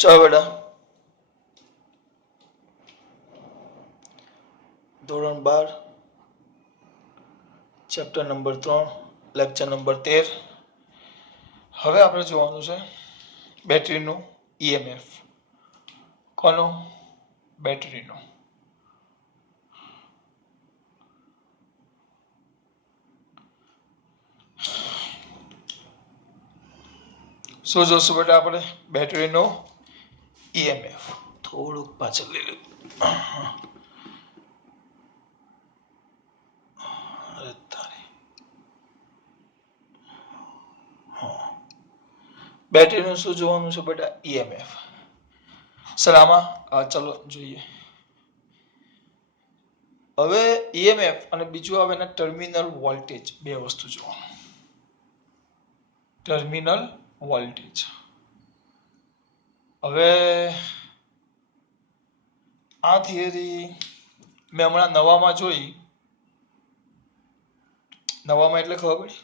ચાલો બેટા, ધોરણ 12 ચેપ્ટર નંબર 3 લેક્ચર નંબર 13. હવે આપણે જોવાનું છે બેટરીનું ઈએમએફ. કોનું? બેટરીનું. શું જોશું બેટા આપણે? બેટરીનું ઈએમએફ. થોડુંક પાછળ લઈ લો. બેટરીનું શું જોવાનું છે બેટા? ઈએમએફ. સર આમાં ચાલો જોઈએ. હવે ઈએમએફ અને બીજું આવે ને ટર્મિનલ વોલ્ટેજ, બે વસ્તુ જોવાનું. Terminal voltage. હવે આ થિયરી મેં હમણાં નવામાં જોઈ. નવામાં એટલે ખબર પડી?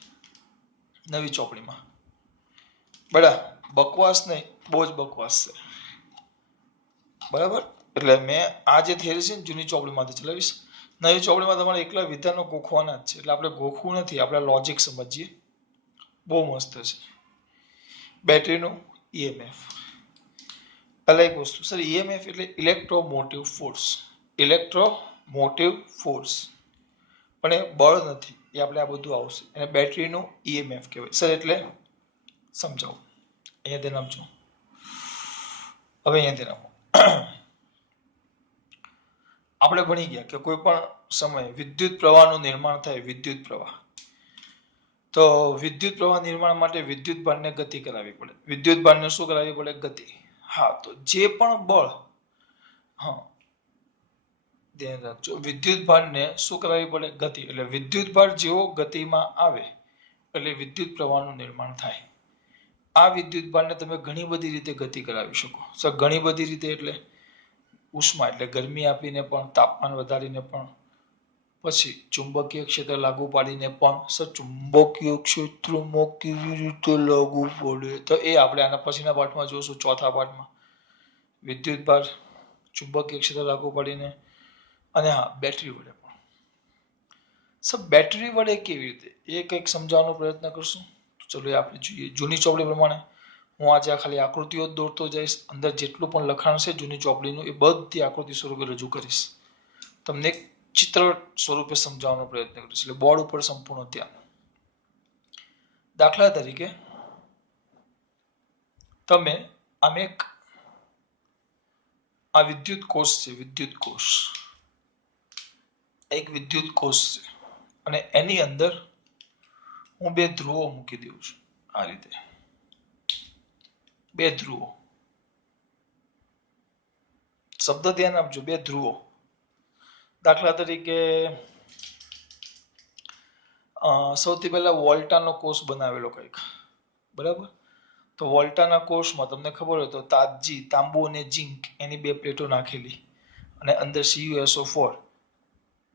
નવી ચોપડીમાં. બડા બકવાસ નહીં, બહુ જ બકવાસ છે. બરાબર? એટલે મેં આ જે થિયરી છે ને જૂની ચોપડીમાંથી ચલાવીશ. નવી ચોપડીમાં તમારે એકલા વિધાનો ગોખવાના જ છે. એટલે આપણે ગોખવું નથી, આપણે લોજિક સમજીએ. બહુ મસ્ત છે. બેટરીનું ઈએમએફ. પહેલા એક વસ્તુ, સર ઈએમએફ એટલે ઇલેક્ટ્રોમોટિવ ફોર્સ. Electromotive force. પણ એ બળ નથી, એ આપણે આ બધું આવશે. અને બેટરીનું ઈએમએફ કહેવાય. સર એટલે સમજાવું. અહીંયા ધ્યાન આપજો. હવે અહીંયા ધ્યાન આપો. આપણે ભણી ગયા કે કોઈ પણ સમયે વિદ્યુત પ્રવાહનું નિર્માણ થાય. વિદ્યુત પ્રવાહ, તો વિદ્યુત પ્રવાહ નિર્માણ માટે વિદ્યુત ભારને ગતિ કરાવવી પડે. વિદ્યુત ભારને શું કરાવવી પડે? ગતિ. હા, તો જે પણ બળ, હા ધ્યાન રાખજો, વિદ્યુત ભારને શું કરાવવી પડે? ગતિ. એટલે વિદ્યુત ભાર જેવો ગતિમાં આવે એટલે વિદ્યુત પ્રવાહનું નિર્માણ થાય. આ વિદ્યુત ભારને તમે ઘણી બધી રીતે ગતિ કરાવી શકો. સર ઘણી બધી રીતે એટલે ઉષ્મા એટલે ગરમી આપીને પણ, તાપમાન વધારીને પણ, પછી ચુંબકીય ક્ષેત્ર લાગુ પાડીને પણ. સર ચુંબકીય ક્ષેત્રમાં કેવી રીતે લાગુ પડે? તો એ આપણે આના પછીના પાઠમાં જોશું, ચોથા પાઠમાં. વિદ્યુત ભાર, ચુંબકીય ક્ષેત્ર લાગુ પાડીને, અને હા બેટરી વડે પણ. સર બેટરી વડે કેવી રીતે? એ કંઈક સમજાવવાનો પ્રયત્ન કરશું. ચલો એ આપણે જોઈએ. જૂની ચોપડી પ્રમાણે હું આજે ખાલી આકૃતિઓ જ દોરતો જઈશ. અંદર જેટલું પણ લખાણ છે જૂની ચોપડીનું, એ બધી આકૃતિ સ્વરૂપે રજૂ કરીશ. તમને એક ચિત્ર સ્વરૂપે સમજાવવાનો પ્રયત્ન કરીશ. એટલે બોર્ડ ઉપર સંપૂર્ણ ધ્યાન. દાખલા તરીકે તમે આમ આ વિદ્યુત કોષ છે. વિદ્યુત કોષ, એક વિદ્યુત કોષ છે. અને એની અંદર હું બે ધ્રુવો મૂકી દઉં છું. આ રીતે બે ધ્રુવો. શબ્દ ધ્યાન આપજો, બે ધ્રુવો. દાખલા તરીકે સૌથી પહેલા વોલ્ટાનો કોષ બનાવેલો કંઈક, બરાબર? તો વોલ્ટાના કોષમાં તમને ખબર હોય તો તાજી, તાંબુ અને ઝીંક એની બે પ્લેટો નાખેલી, અને અંદર CuSO4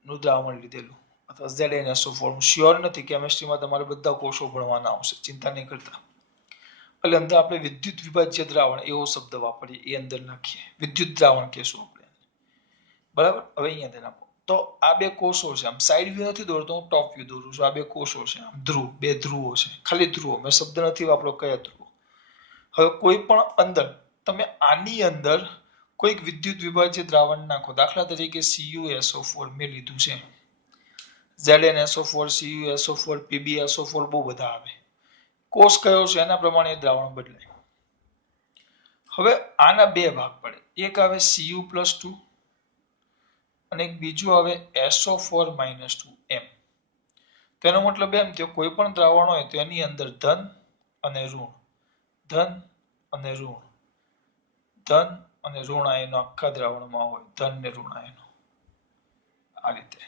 નું દ્રાવણ લીધેલું, અથવા ZnSO4. હું શ્યોર નથી, કેમિસ્ટ્રીમાં તમારે બધા કોષો ભણવાના આવશે, ચિંતા નહીં કરતા. એટલે અંદર આપણે વિદ્યુત વિભાજ્ય દ્રાવણ એવો શબ્દ વાપરીએ, એ અંદર નાખીએ. વિદ્યુત દ્રાવણ કહેશું આપણે, બરાબર? હવે અહીંયા ધ્યાન આપો. તો આ બે કોષો છે. આમ સાઈડ વ્યૂ નથી દોરતો, હું ટોપ વ્યૂ દોરું છું. આ બે કોષો છે. આમ ધ્રુવ, બે ધ્રુવો છે. ખાલી ધ્રુવો, મેં શબ્દ નથી વાપરો કયા ધ્રુવો. હવે કોઈ પણ અંદર તમે આની અંદર કોઈક વિદ્યુત વિભાજ્ય દ્રાવણ નાખો. દાખલા તરીકે CuSO4 મેં લીધું છે. ZnSO4, CuSO4, PbSO4 બહુ બધા આવે. કોષ કયો છે એના પ્રમાણે દ્રાવણ બદલાય. હવે આના બે ભાગ પડે. એક આવે Cu+2 અને એક બીજું આવે SO4-2. એમ તેનો મતલબ એમ કે કોઈ પણ દ્રાવણ હોય તો એની અંદર ધન અને ઋણ, ધન અને ઋણ, ધન અને ઋણ આયનો આખા દ્રાવણમાં હોય. ધન ને ઋણ આયનો આ રીતે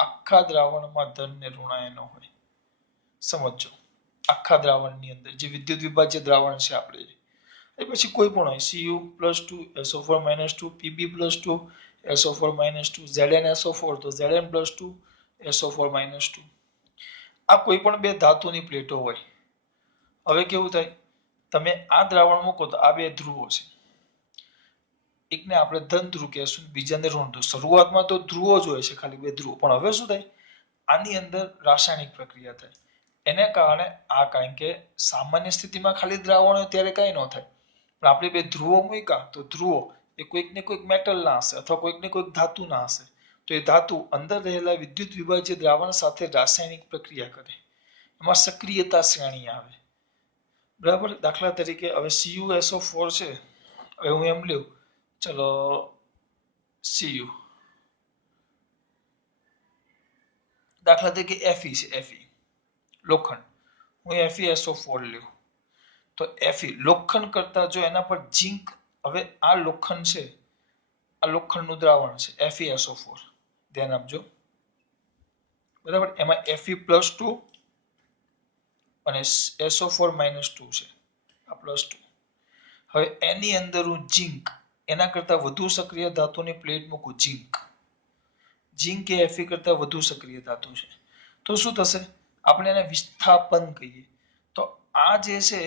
આખા દ્રાવણમાં ધન ને ઋણ આયનો હોય. સમજો, આખા દ્રાવણની અંદર જે વિદ્યુત વિભાજ્ય દ્રાવણ છે આપણે, એ પછી કોઈ પણ હોય, Cu+2, SO4-2, Pb+2, SO4-2, ZnSO4 તો Zn+2, SO4-2. આ કોઈ પણ બે ધાતુની પ્લેટો હોય. હવે કેવું થાય? તમે આ દ્રાવણ મૂકો તો આ બે ધ્રુવો છે, એકને આપણે ધન ધ્રુવ કહેશું, બીજાને ઋણ ધ્રુવ. શરૂઆતમાં તો ધ્રુવો જ હોય છે, ખાલી બે ધ્રુવો. પણ હવે શું થાય, આની અંદર રાસાયણિક પ્રક્રિયા થાય. એને કારણે આ, કારણ કે સામાન્ય સ્થિતિમાં ખાલી દ્રાવણ હોય ત્યારે કંઈ ન થાય, પણ આપણે બે ધ્રુવો મૂક્યા તો ધ્રુવો એ કોઈક ને કોઈક મેટલના હશે અથવા કોઈક ને કોઈક ધાતુના હશે. તો એ ધાતુ અંદર રહેલા વિદ્યુત વિભાજ્ય દ્રાવણ સાથે રાસાયણિક પ્રક્રિયા કરે, એમાં સક્રિયતા શ્રેણી આવે. બરાબર. દાખલા તરીકે હવે CuSO4 છે, હવે હું એમ લ્યો, ચલો Cu, દાખલા તરીકે Fe છે, Fe લોખંડ, હું FeSO4 લ્યો તો Fe લોખંડ કરતા જો એના પર ઝીંક, હવે આ લોખંડ છે, આ લોખંડનું દ્રાવણ છે FeSO4, ધ્યાન આપજો. બરાબર. એમાં Fe+2 અને SO4-2 છે, આ +2. હવે એની અંદર હું ઝીંક, એના કરતા વધુ સક્રિય ધાતુની પ્લેટ મૂકું, ઝીંક એ Fe કરતા વધુ સક્રિય ધાતુ છે, તો શું થશે, આપણે એને વિસ્થાપન કહીએ. તો આ જે છે,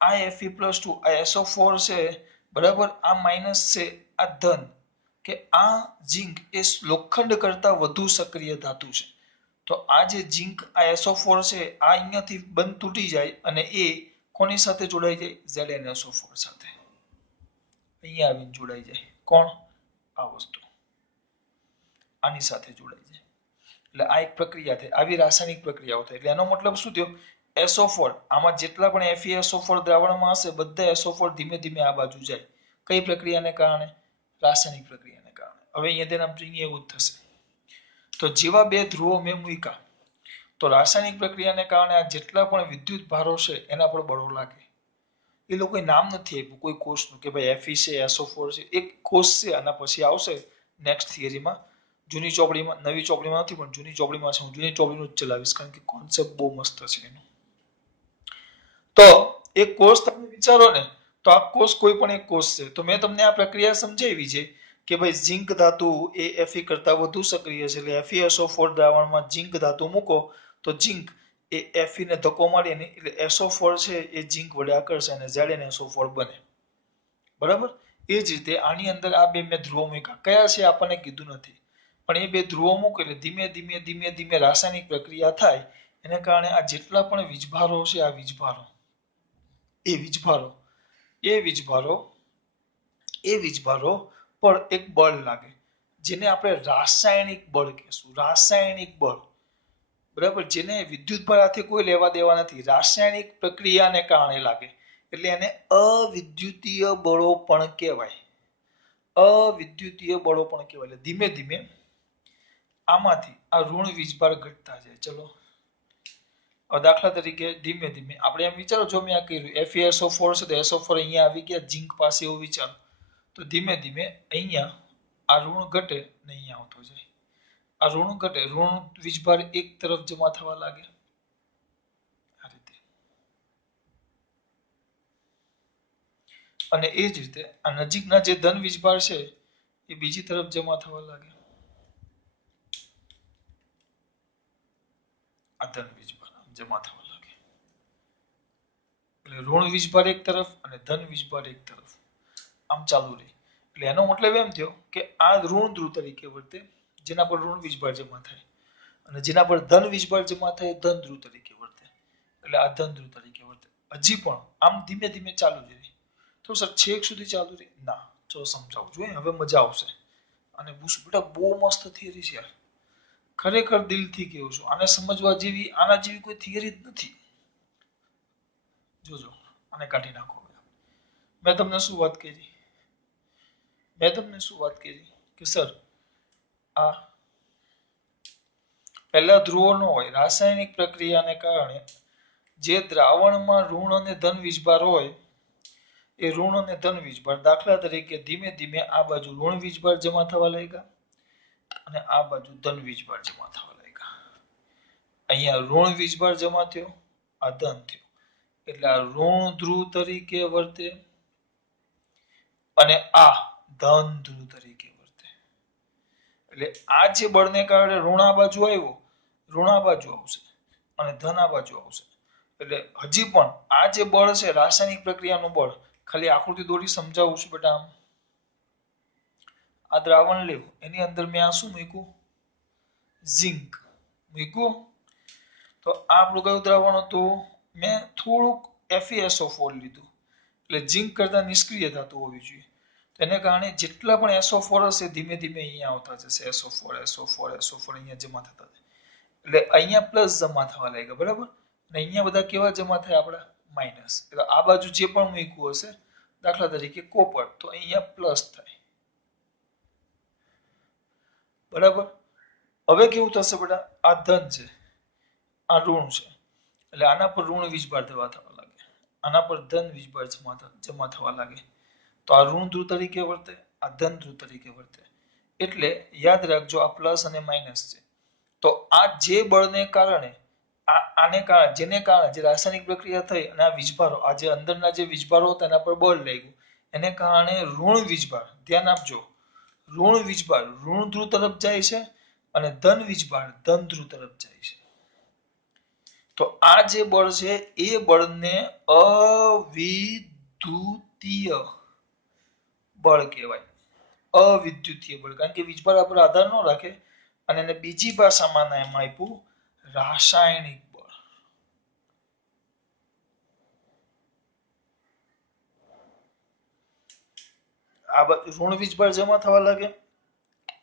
આ Fe+2, આ SO4 છે, બરાબર, આ માઇનસ છે, આ ધન, કે આ ઝીંક એ લોખંડ કરતા વધુ સક્રિય ધાતુ છે. તો આ જે ઝીંક, આ SO4 છે, આ અહીંયાથી બંધ તૂટી જાય અને એ કોની સાથે જોડાઈ જાય, ZnSO4 સાથે અહીંયા આવીને જોડાઈ જાય. કોણ, આ વસ્તુ આની સાથે જોડાઈ જાય. એટલે આ એક પ્રક્રિયા થાય, આવી રાસાયણિક પ્રક્રિયાઓ થાય. એટલે એનો મતલબ શું થયો, SO4 આમાં જેટલા પણ FeSO4 દ્રાવણમાં હશે, બધા SO4 ધીમે ધીમે આ બાજુ જાય. કઈ પ્રક્રિયાને કારણે, રાસાયણિક પ્રક્રિયાને કારણે. હવે અહીંયા તેના અહીંયા એવું જ થશે. તો જેવા બે ધ્રુવો મેં મૂક્યા, તો રાસાયણિક પ્રક્રિયાને કારણે આ જેટલા પણ વિદ્યુત ભારો છે એના પર બળો લાગે. એ લોકોએ નામ નથી આપ્યું કોઈ કોષનું કે ભાઈ Fe છે, SO4 છે, એક કોષ છે, આના પછી આવશે નેક્સ્ટ થિયરીમાં. જૂની ચોપડીમાં, નવી ચોપડીમાં નથી, પણ જૂની ચોપડીમાં છે. હું જૂની ચોપડીનું જ ચલાવીશ, કારણ કે કોન્સેપ્ટ બહુ મસ્ત છે એનો. તો એક કોષ તમે વિચારો ને, તો આ કોષ કોઈ પણ એક કોષ છે. તો મેં તમને આ પ્રક્રિયા સમજાવી છે કે ભાઈ ઝિંક ધાતુ એ Fe કરતા વધુ સક્રિય છે, એટલે FeSO4 દ્રાવણમાં ઝિંક ધાતુ મૂકો તો ઝિંક એ Fe ને ધક્કો મારી અને એટલે SO4 છે એ ઝિંક વડે આકર્ષે અને ZnSO4 બને. બરાબર. એ જ રીતે આની અંદર આ બે મેં ધ્રુવો મૂક્યા, કયા છે આપણને કીધું નથી, પણ એ બે ધ્રુવો મૂકે એટલે ધીમે ધીમે ધીમે ધીમે રાસાયણિક પ્રક્રિયા થાય. એને કારણે આ જેટલા પણ વીજભારો છે, આ વીજભારો એ વીજભારો પર એક બળ લાગે, જેને આપણે રાસાયણિક બળ કહેશું. રાસાયણિક બળ, બરાબર, જેને વિદ્યુત બળ સાથે કોઈ લેવા દેવા નથી, રાસાયણિક પ્રક્રિયાને કારણે લાગે, એટલે એને અવિદ્યુતીય બળો પણ કહેવાય. અવિદ્યુતીય બળો પણ કહેવાય. એટલે ધીમે ધીમે આમાંથી આ ઋણ વીજભાર ઘટતા જાય. ચલો, દાખલા તરીકે ધીમે ધીમે આપણે એમ વિચારો, જો મેં આ કર્યું FeSO4 છે, તો SO4 અહીંયા આવી ગયા ઝિંક પાસે, એવું વિચારો. તો ધીમે ધીમે અહીંયા આ ઋણ ઘટે ને અહીંયા આવતો જાય. આ ઋણ ઘટે, ઋણ વીજભાર એક તરફ જમા થવા લાગે, આ રીતે. અને એ જ રીતે આ નજીકના જે ધન વીજભાર છે એ બીજી તરફ જમા થવા લાગે, આ ધન વીજભાર જમા થવા લાગે. એટલે ઋણ વીજભાર એક તરફ અને ધન વીજભાર એક તરફ, આમ ચાલુ રહે. એટલે એનો મતલબ એમ થયો કે આ ઋણ ધ્રુવ તરીકે વર્તે, જેના પર ઋણ વીજભાર જમા થાય, અને જેના પર ધન વીજભાર જમા થાય ધન ધ્રુવ તરીકે વર્તે. એટલે આ ધન ધ્રુવ તરીકે વર્તે. હજી પણ આમ ધીમે ધીમે ચાલુ જ રહે. તો સર છેક સુધી ચાલુ રહે ના, ચલો સમજાવું જોઈએ, હવે મજા આવશે. અને બેટા બહુ મસ્ત થિયરી છે યાર, ખરેખર દિલથી કહું છું. આને સમજવા જેવી, આના જેવી કોઈ થિયરી જ નથી. જોજો, આને કાઢી નાખો. મેં તમને શું વાત કરી, કે સર આ પહેલા ધ્રુવો ન હોય, રાસાયણિક પ્રક્રિયાને કારણે જે દ્રાવણમાં ઋણ અને ધન વીજભાર હોય, એ ઋણ અને ધન વીજભાર, દાખલા તરીકે ધીમે ધીમે આ બાજુ ઋણ વીજભાર જમા થવા લાગ્યા અને આ બાજુ ધન વીજભાર જમા થવા લાગ્યા. અહીંયા ઋણ વીજભાર જમા થયો, આ ધન થયો, એટલે આ ઋણ ધ્રુવ તરીકે વર્તે અને આ ધન ધ્રુવ તરીકે વર્તે. એટલે આ જે બળને કારણે ઋણ આ બાજુ આવ્યો, ઋણ આ બાજુ આવશે અને ધન આ બાજુ આવશે. એટલે હજી પણ આ જે બળ છે રાસાયણિક પ્રક્રિયાનું બળ, ખાલી આકૃતિ દોરી સમજાવું છું બેટા. આમ આ દ્રાવણ લેવું, એની અંદર મેં આ શું મૂક્યું? ઝિંક મૂક્યું. તો આ આપણું કયું દ્રાવણ હતું? મેં થોડુંક FeSO4 લીધું, એટલે ઝિંક કરતા નિષ્ક્રિય ધાતુ હોવી જોઈએ. તેને કારણે જેટલા પણ SO4 હશે ધીમે ધીમે અહીંયા આવતા જશે. SO4 અહીંયા જમા થતા જાય. એટલે અહીંયા પ્લસ જમા થવા લાગ્યા, બરાબર? અને અહીંયા બધા કેવા જમા થાય? આપણા માઇનસ. એટલે આ બાજુ જે પણ મૂક્યું હશે, દાખલા તરીકે કોપર, તો અહીંયા પ્લસ થાય, બરાબર? હવે કેવું થશે બેટા? આ ધન છે, આ ઋણ છે, એટલે આના પર ઋણ વીજભાર થવા લાગે, આના પર ધન વીજભાર જમા થવા લાગે. તો આ ઋણ ધ્રુવ તરીકે વર્તે, આ ધન ધ્રુવ તરીકે વર્તે. એટલે યાદ રાખજો આ પ્લસ અને માઇનસ છે. તો આ જે બળને કારણે આને કારણે જેને કારણે જે રાસાયણિક પ્રક્રિયા થઈ અને આ વીજભારો, આ જે અંદરના જે વીજભારો હતા એના પર બળ લાગ્યું, એને કારણે ઋણ વીજભાર, ધ્યાન આપજો, ઋણ વીજભાર ઋણ ધ્રુવ તરફ જાય છે અને ધન વીજભાર ધન ધ્રુવ તરફ જાય છે. તો આ જે બળ છે એ બળને અવિદ્યુતીય બળ કહેવાય. અવિદ્યુતીય બળ, કારણ કે વીજભાર પર આધાર ન રાખે. અને એને બીજી ભાષામાં નામ આપ્યું રાસાયણિક બળ. આ ઋણ વીજભાર જમા થવા લાગે,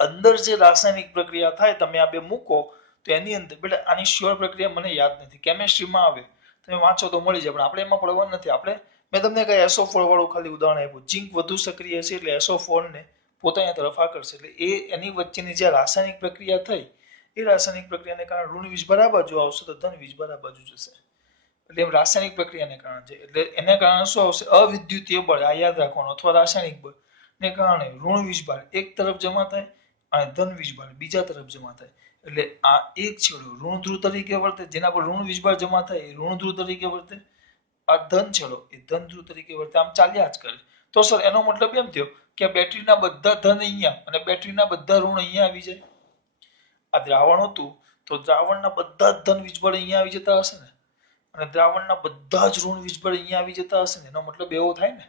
અંદર જે રાસાયણિક પ્રક્રિયા થાય, તમે આ બે મૂકો તો એની અંદર બેટા આની શ્યોર પ્રક્રિયા મને યાદ નથી, કેમેસ્ટ્રીમાં આવે તમે વાંચો તો મળી જાય, પણ આપણે એમાં પડવાનું નથી. આપણે મેં તમને કઈ SO4 વાળું ખાલી ઉદાહરણ આપ્યું. ઝિંક વધુ સક્રિય છે એટલે SO4 ને પોતાની તરફ આકર્ષે, એટલે એની વચ્ચેની જે રાસાયણિક પ્રક્રિયા થઈ, એ રાસાયણિક પ્રક્રિયાને કારણે ઋણ વીજભાર આ બાજુ આવશે તો ધન વીજભાર આ બાજુ જશે. એટલે એમ રાસાયણિક પ્રક્રિયાને કારણે છે, એટલે એને કારણે શું આવશે? અવિદ્યુતીય બળ, આ યાદ રાખવાનું, અથવા રાસાયણિક બળ ને કારણે ઋણ વીજભાર એક તરફ જમા થાય અને ધન વીજભાર બીજા તરફ જમા થાય. એટલે આ એક છેડો ઋણ ધ્રુવ તરીકે વર્તે, જેના પર ઋણ વીજભાર જમા થાય એ ઋણ ધ્રુવ તરીકે વર્તે. આ ધન છેડો એ ધન ધ્રુવ તરીકે વર્તે. આમ ચાલ્યા જ કરે. તો સર એનો મતલબ એમ થયો કે બેટરીના બધા ધન અહીંયા અને બેટરીના બધા ઋણ અહીંયા આવી જાય. આ દ્રાવણ હતું તો દ્રાવણના બધા જ ધન વીજભાર અહીંયા આવી જતા હશે ને, અને દ્રાવણના બધા જ ઋણ વીજભાર અહીંયા આવી જતા હશે ને. એનો મતલબ એવો થાય ને,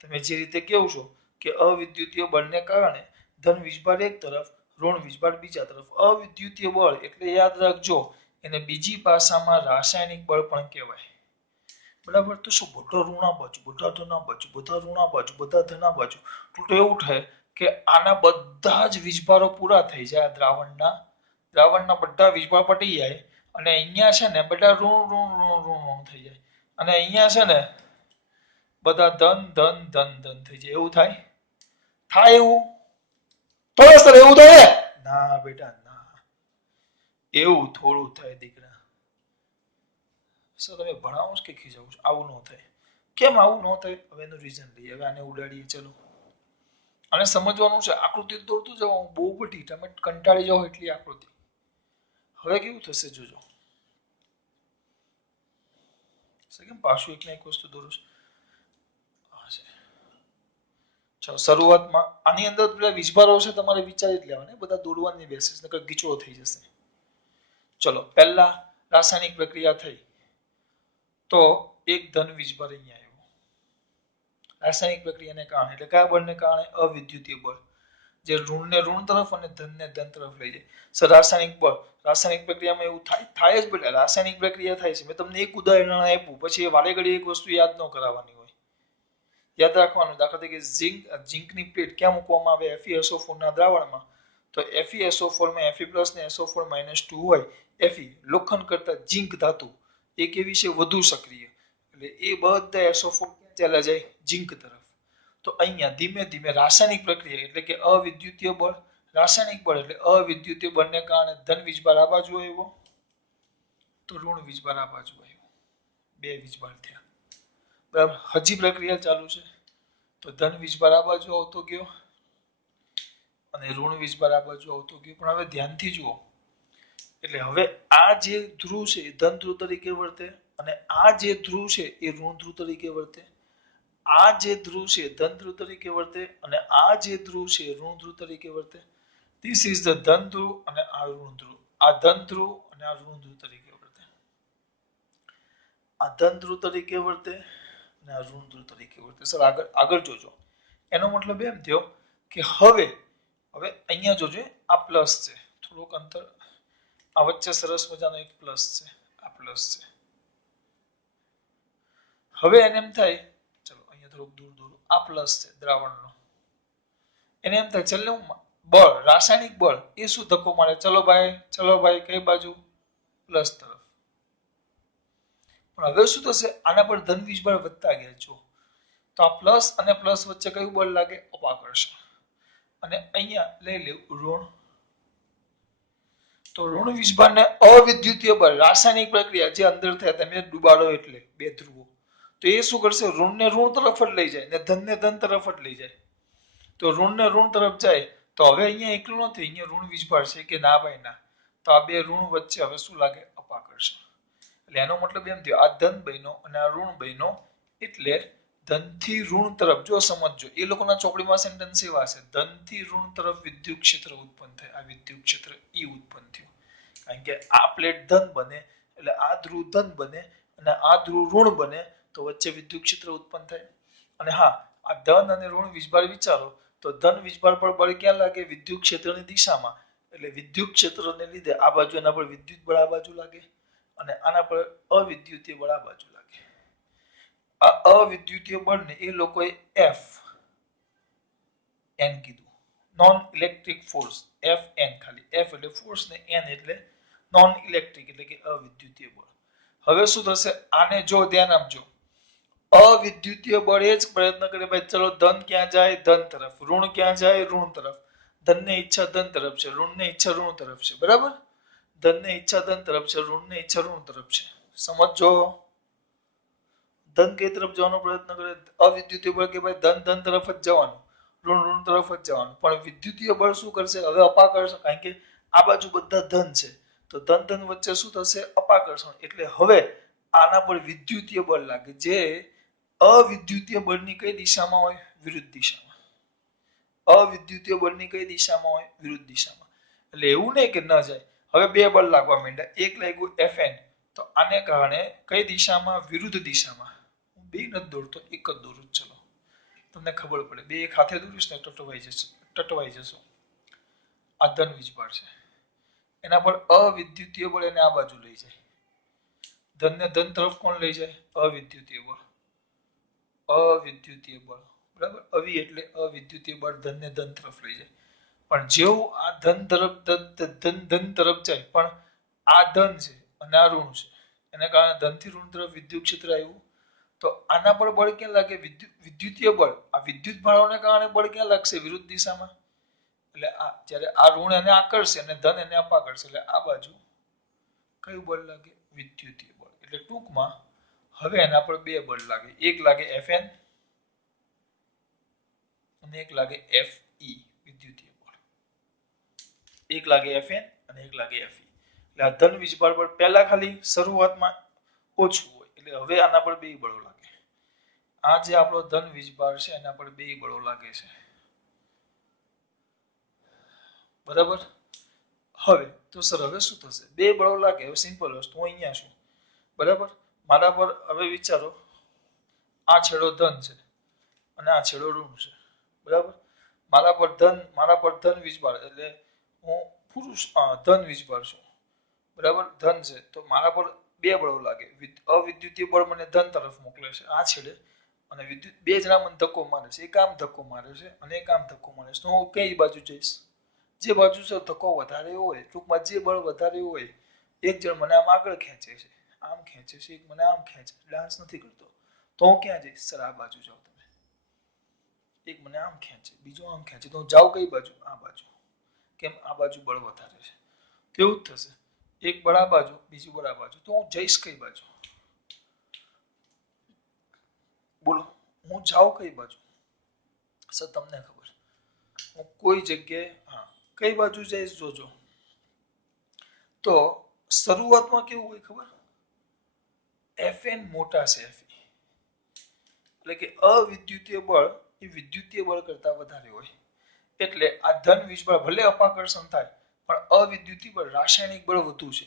તમે જે રીતે કહો છો કે અવિદ્યુતીય બળને કારણે ધન વીજભાર એક તરફ, ઋણ વીજભાર બીજા તરફ. અવિદ્યુતીય બળ એટલે યાદ રાખજો, એને બીજી ભાષામાં રાસાયણિક બળ પણ કહેવાય, બરાબર? તો શું બધા ઋણ આ બાજુ, બધા ધન આ બાજુ, બધા ઋણ આ બાજુ, બધા ધન આ બાજુ, તો એવું થાય કે આના બધા જ વીજભારો પૂરા થઈ જાય. દ્રાવણના બધા વીજભાર પટી જાય અને અહીંયા છે ને બધા ઋણ ઋણ ઋણ ઋણ થઈ જાય, અને અહીંયા છે ને બધા ધન ધન ધન ધન થઈ જાય. એવું થાય? થાય એવું? તો સર એવું થાય? ના બેટા ના, એવું થોડું થાય દીકરા. સર તમે ભણાવો કે ખીજાવો છો? આવું ન થાય. કેમ આવું ન થાય? હવે એનું રીઝન લઈએ. હવે આને ઉડાડીએ. ચલો, અને સમજવાનું છે. આકૃતિ દોરતું જવાનું, બહુ બધી, તમે કંટાળી જાઓ એટલી આકૃતિ. હવે કેવું થશે જોજો. કેમ પાછું એક ને એક વસ્તુ દોરું છું? ચાલો, શરૂઆતમાં આની અંદર પેલા વીજભારો છે, તમારે વિચારી જ લેવાના, બધા દોરવાની બેસીસ નકર ગીચડો થઈ જશે. ચલો, પહેલા રાસાયણિક પ્રક્રિયા થઈ તો એક ધન વીજભાર અહીંયા આવ્યો રાસાયણિક પ્રક્રિયાને કારણે. એટલે કયા બળને કારણે? અવિદ્યુતીય બળ, જે ઋણને ઋણ તરફ અને ધનને ધન તરફ લઈ જાય. સર રાસાયણિક બળ, રાસાયણિક પ્રક્રિયામાં એવું થાય જ બેટા. રાસાયણિક પ્રક્રિયા થાય છે. મેં તમને એક ઉદાહરણ આપ્યું, પછી વારે ઘડી એક વસ્તુ યાદ ન કરાવવાની હોય, યાદ રાખવાનું. દાખલા તરીકે ઝિંકની પ્લેટ ક્યાં મૂકવામાં આવે? FeSO4 ના દ્રાવણમાં. તો FeSO4 માં Fe+ ને SO4 - 2 હોય. Fe લોખંડ કરતા ઝિંક ધાતુ એ કેવી છે? વધુ સક્રિય. એટલે એ બધા SO4 ક્યાં ચાલ્યા જાય? ઝિંક તરફ. તો અહીંયા ધીમે ધીમે રાસાયણિક પ્રક્રિયા એટલે કે અવિદ્યુતીય બળ, રાસાયણિક બળ એટલે અવિદ્યુતીય બળને કારણે ધન વીજભાર આ બાજુ આવ્યો તો ઋણ વીજભાર આ બાજુ આવ્યો. બે વીજભાર થયા, બરાબર? હજી પ્રક્રિયા ચાલુ છે. તો ધન વીજભાર આ બાજુ આવતો ગયો અને ઋણ વીજભાર આ બાજુ આવતો ગયો. પણ હવે ધ્યાનથી જુઓ, એટલે હવે આ જે ધ્રુવ છે એ ધન ધ્રુવ તરીકે વર્તે અને આ જે ધ્રુવ છે એ ઋણ ધ્રુવ તરીકે વર્તે. આ જે ધ્રુવ છે ધન ધ્રુવ તરીકે વર્તે અને આ જે ધ્રુવ છે ઋણ ધ્રુવ તરીકે વર્તે. ધીસ ઇઝ ધ ધન ધ્રુવ અને આ ઋણ ધ્રુવ. આ ધન ધ્રુવ અને આ ઋણ ધ્રુવ તરીકે વર્તે. આ ધન ધ્રુવ તરીકે વર્તે અને આ ઋણ ધ્રુવ તરીકે વર્તે. સર આગળ આગળ જોજો. એનો મતલબ એમ થયો કે હવે અહીંયા જોજો આ પ્લસ છે, થોડુંક અંતર આ વચ્ચે સરસ મજાનો એક પ્લસ છે, આ પ્લસ છે. હવે એને એમ થાય, ચલો અહીંયા થોડુંક દૂર દૂર, આ પ્લસ છે દ્રાવણનો. એને એમ થાય ચલો બળ, રાસાયણિક બળ એ શું ધક્કો મારે, ચલો ભાઈ કઈ બાજુ, પ્લસ તરફ. પણ હવે શું થશે, આના પર ધન વીજબળ વધતા ગયા. જો તો આ પ્લસ અને પ્લસ વચ્ચે કયું બળ લાગે, અપાકર્ષણ. અને અહીંયા લઈ લેવું ઋણ. તો ઋણ વીજભારને અવિદ્યુતીય બળ, રાસાયણિક પ્રક્રિયા જે અંદર થાય તમે ડુબાડો એટલે બે ધ્રુવો, તો એ શું કરશે, ઋણને ઋણ તરફ જ લઈ જાય ને ધનને ધન તરફ જ લઈ જાય. તો ઋણને ઋણ તરફ જાય તો હવે અહીંયા એકલું નથી, અહીંયા ઋણ વીજભાર છે કે ના ભાઈ ના, તો આ બે ઋણ વચ્ચે હવે શું લાગે, અપાકર્ષણ. એટલે એનો મતલબ એમ થયો આ ધન બન્યો અને આ ઋણ બન્યો, એટલે ધનથી ઋણ તરફ, જો સમજજો એ લોકોના ચોપડીમાં સેન્ટેન્સ એવા છે, ધનથી ઋણ તરફ વિદ્યુત ક્ષેત્ર ઉત્પન્ન થાય. આ વિદ્યુત ક્ષેત્ર ઈ ઉત્પન્ન થયું, કારણ કે આ પ્લેટ ધન બને એટલે આ ધ્રુવ ધન બને અને આ ધ્રુવ ઋણ બને, તો વચ્ચે વિદ્યુત ક્ષેત્ર ઉત્પન્ન થાય. અને હા, આ ધન અને ઋણ વીજભાર વિચારો તો ધન વીજભાર પર બળ ક્યાં લાગે, વિદ્યુત ક્ષેત્રની દિશામાં. એટલે વિદ્યુત ક્ષેત્રને લીધે આ બાજુ એના પર વિદ્યુત બળ આ બાજુ લાગે અને આના પર અવિદ્યુતીય બળ આ બાજુ લાગે. આ અવિદ્યુતીય બળને એ લોકોએ એફ એન કીધું, non electric force. F N, ખાલી એફ એટલે ફોર્સ ને એન એટલે નોન ઇલેક્ટ્રિક એટલે કે અવિદ્યુતીય બળ. હવે શું થશે, આને જો ધ્યાન આપજો, અવિદ્યુતીય બળ એ જ પ્રયત્ન કરે ભાઈ ચલો ધન ક્યાં જાય, ધન તરફ, ઋણ ક્યાં જાય, ઋણ તરફ. ધનને ઈચ્છા ધન તરફ છે, ઋણને ઈચ્છા ઋણ તરફ છે, બરાબર. ધનને ઈચ્છા ધન તરફ છે, ઋણને ઈચ્છા ઋણ તરફ છે. સમજો, ધન કઈ તરફ જવાનો પ્રયત્ન કરે, અવિદ્યુતીય બળ કે ભાઈ ધન ધન તરફ જ જવાનું, ઋણ ઋણ તરફ જ જવાનું. પણ વિદ્યુતીય બળ શું કરશે, હવે અપાકર્ષણ, કારણ કે આ બાજુ બધા ધન છે તો ધન ધન વચ્ચે શું થશે, અપાકર્ષણ. એટલે હવે આના પર વિદ્યુતીય બળ લાગે, જે અવિદ્યુતીય બળની કઈ દિશામાં હોય, વિરુદ્ધ દિશામાં. અવિદ્યુતીય બળની કઈ દિશામાં હોય, વિરુદ્ધ દિશામાં. એટલે એવું નહીં કે ન જાય. હવે બે બળ લાગવા માંડ્યા, એક લાગ્યું Fn, તો આને કારણે કઈ દિશામાં, વિરુદ્ધ દિશામાં. હું બે નથી દોરતો, એક જ દોરું, ચલો તમને ખબર પડે. બે એક હાથે દોરીશ ને ટટવાઈ જશો. આ ધન વીજભાર છે, એના પર અવિદ્યુતીય બળ એને આ બાજુ લઈ જાય. ધનને ધન તરફ કોણ લઈ જાય, અવિદ્યુતીય બળ. અવિદ્યુતીય બળ, બરાબર. અવિ એટલે અવિદ્યુતીય બળ ધનને ધન તરફ લઈ જાય. પણ જેવું આ ધન તરફ ધન તરફ જાય, પણ આ ધન છે અને આ ઋણ છે, એના કારણે ધનથી ઋણ તરફ વિદ્યુત ક્ષેત્ર આવ્યું, તો આના પર બળ ક્યાં લાગે, વિદ્યુતીય બળ. આ વિદ્યુત ભારોને કારણે બળ ક્યાં લાગશે, વિરુદ્ધ દિશામાં. એટલે આ જ્યારે આ ઋણ એને આકર્ષે અને ધન એને અપાકર્ષે, એટલે આ બાજુ કયું બળ લાગે, વિદ્યુતીય બળ. એટલે ટૂંકમાં હવે એના પર બે બળ લાગે, એક લાગે Fn અને એક લાગે Fe, વિદ્યુતીય બળ. એક લાગે Fn અને એક લાગે Fe. એટલે આ ધન વીજભાર પર પહેલા ખાલી શરૂઆતમાં ઓછું હોય, એટલે હવે આના પર બે બળો લાગે. આ જે આપણો ધન વીજભાર છે એના પર બે બળો લાગે છે, બરાબર. હવે તો સર હવે શું થશે, બે બળો લાગે. હવે સિમ્પલ વસ્તુ, હું અહીંયા છું, બરાબર. મારા પર હવે વિચારો, આ છેડો ધન છે અને આ છેડો ઋણ છે, બરાબર. મારા પર ધન વીજભાર એટલે હું પુરુષ ધન વીજભાર છું, બરાબર. ધન છે તો મારા પર બે બળો લાગે. અવિદ્યુતીય બળ મને ધન તરફ મોકલે છે આ છેડે, અને વિદ્યુત બે જણા મને ધક્કો મારે છે, એક આમ ધક્કો મારે છે અને એક આમ ધક્કો મારે છે. તો હું કઈ બાજુ જઈશ, જે બાજુ છે ધક્કો વધારે હોય, ટૂંકમાં જે બળ વધારે હોય. એક જણ મને આમ આગળ ખેંચે છે, આમ ખેંચે છે, એક મને આમ ખેંચે, ડાન્સ નથી કરતો, તો હું ક્યાં જઈશ, સર આ બાજુ જાઓ તમે. એક મને આમ ખેંચે, બીજો આમ ખેંચે, તો હું જાઉં કઈ બાજુ, આ બાજુ. કેમ, આ બાજુ બળ વધારે છે. કેવું થશે, એક બળ આ બાજુ, બીજું બળ આ બાજુ, તો હું જઈશ કઈ બાજુ, બોલો, હું જાઉં કઈ બાજુ, સર તમને ખબર, હું કોઈ જગ્યાએ, હા, કઈ બાજુ જઈશ જોજો. તો શરૂઆતમાં કેવું હોય ખબર, Fn મોટા છે Fe, એટલે કે અવિદ્યુતીય બળ એ વિદ્યુતીય બળ કરતા વધારે હોય. એટલે આ ધન વીજભાર ભલે અપાકર્ષણ થાય, પણ અવિદ્યુતીય બળ, રાસાયણિક બળ વધુ છે.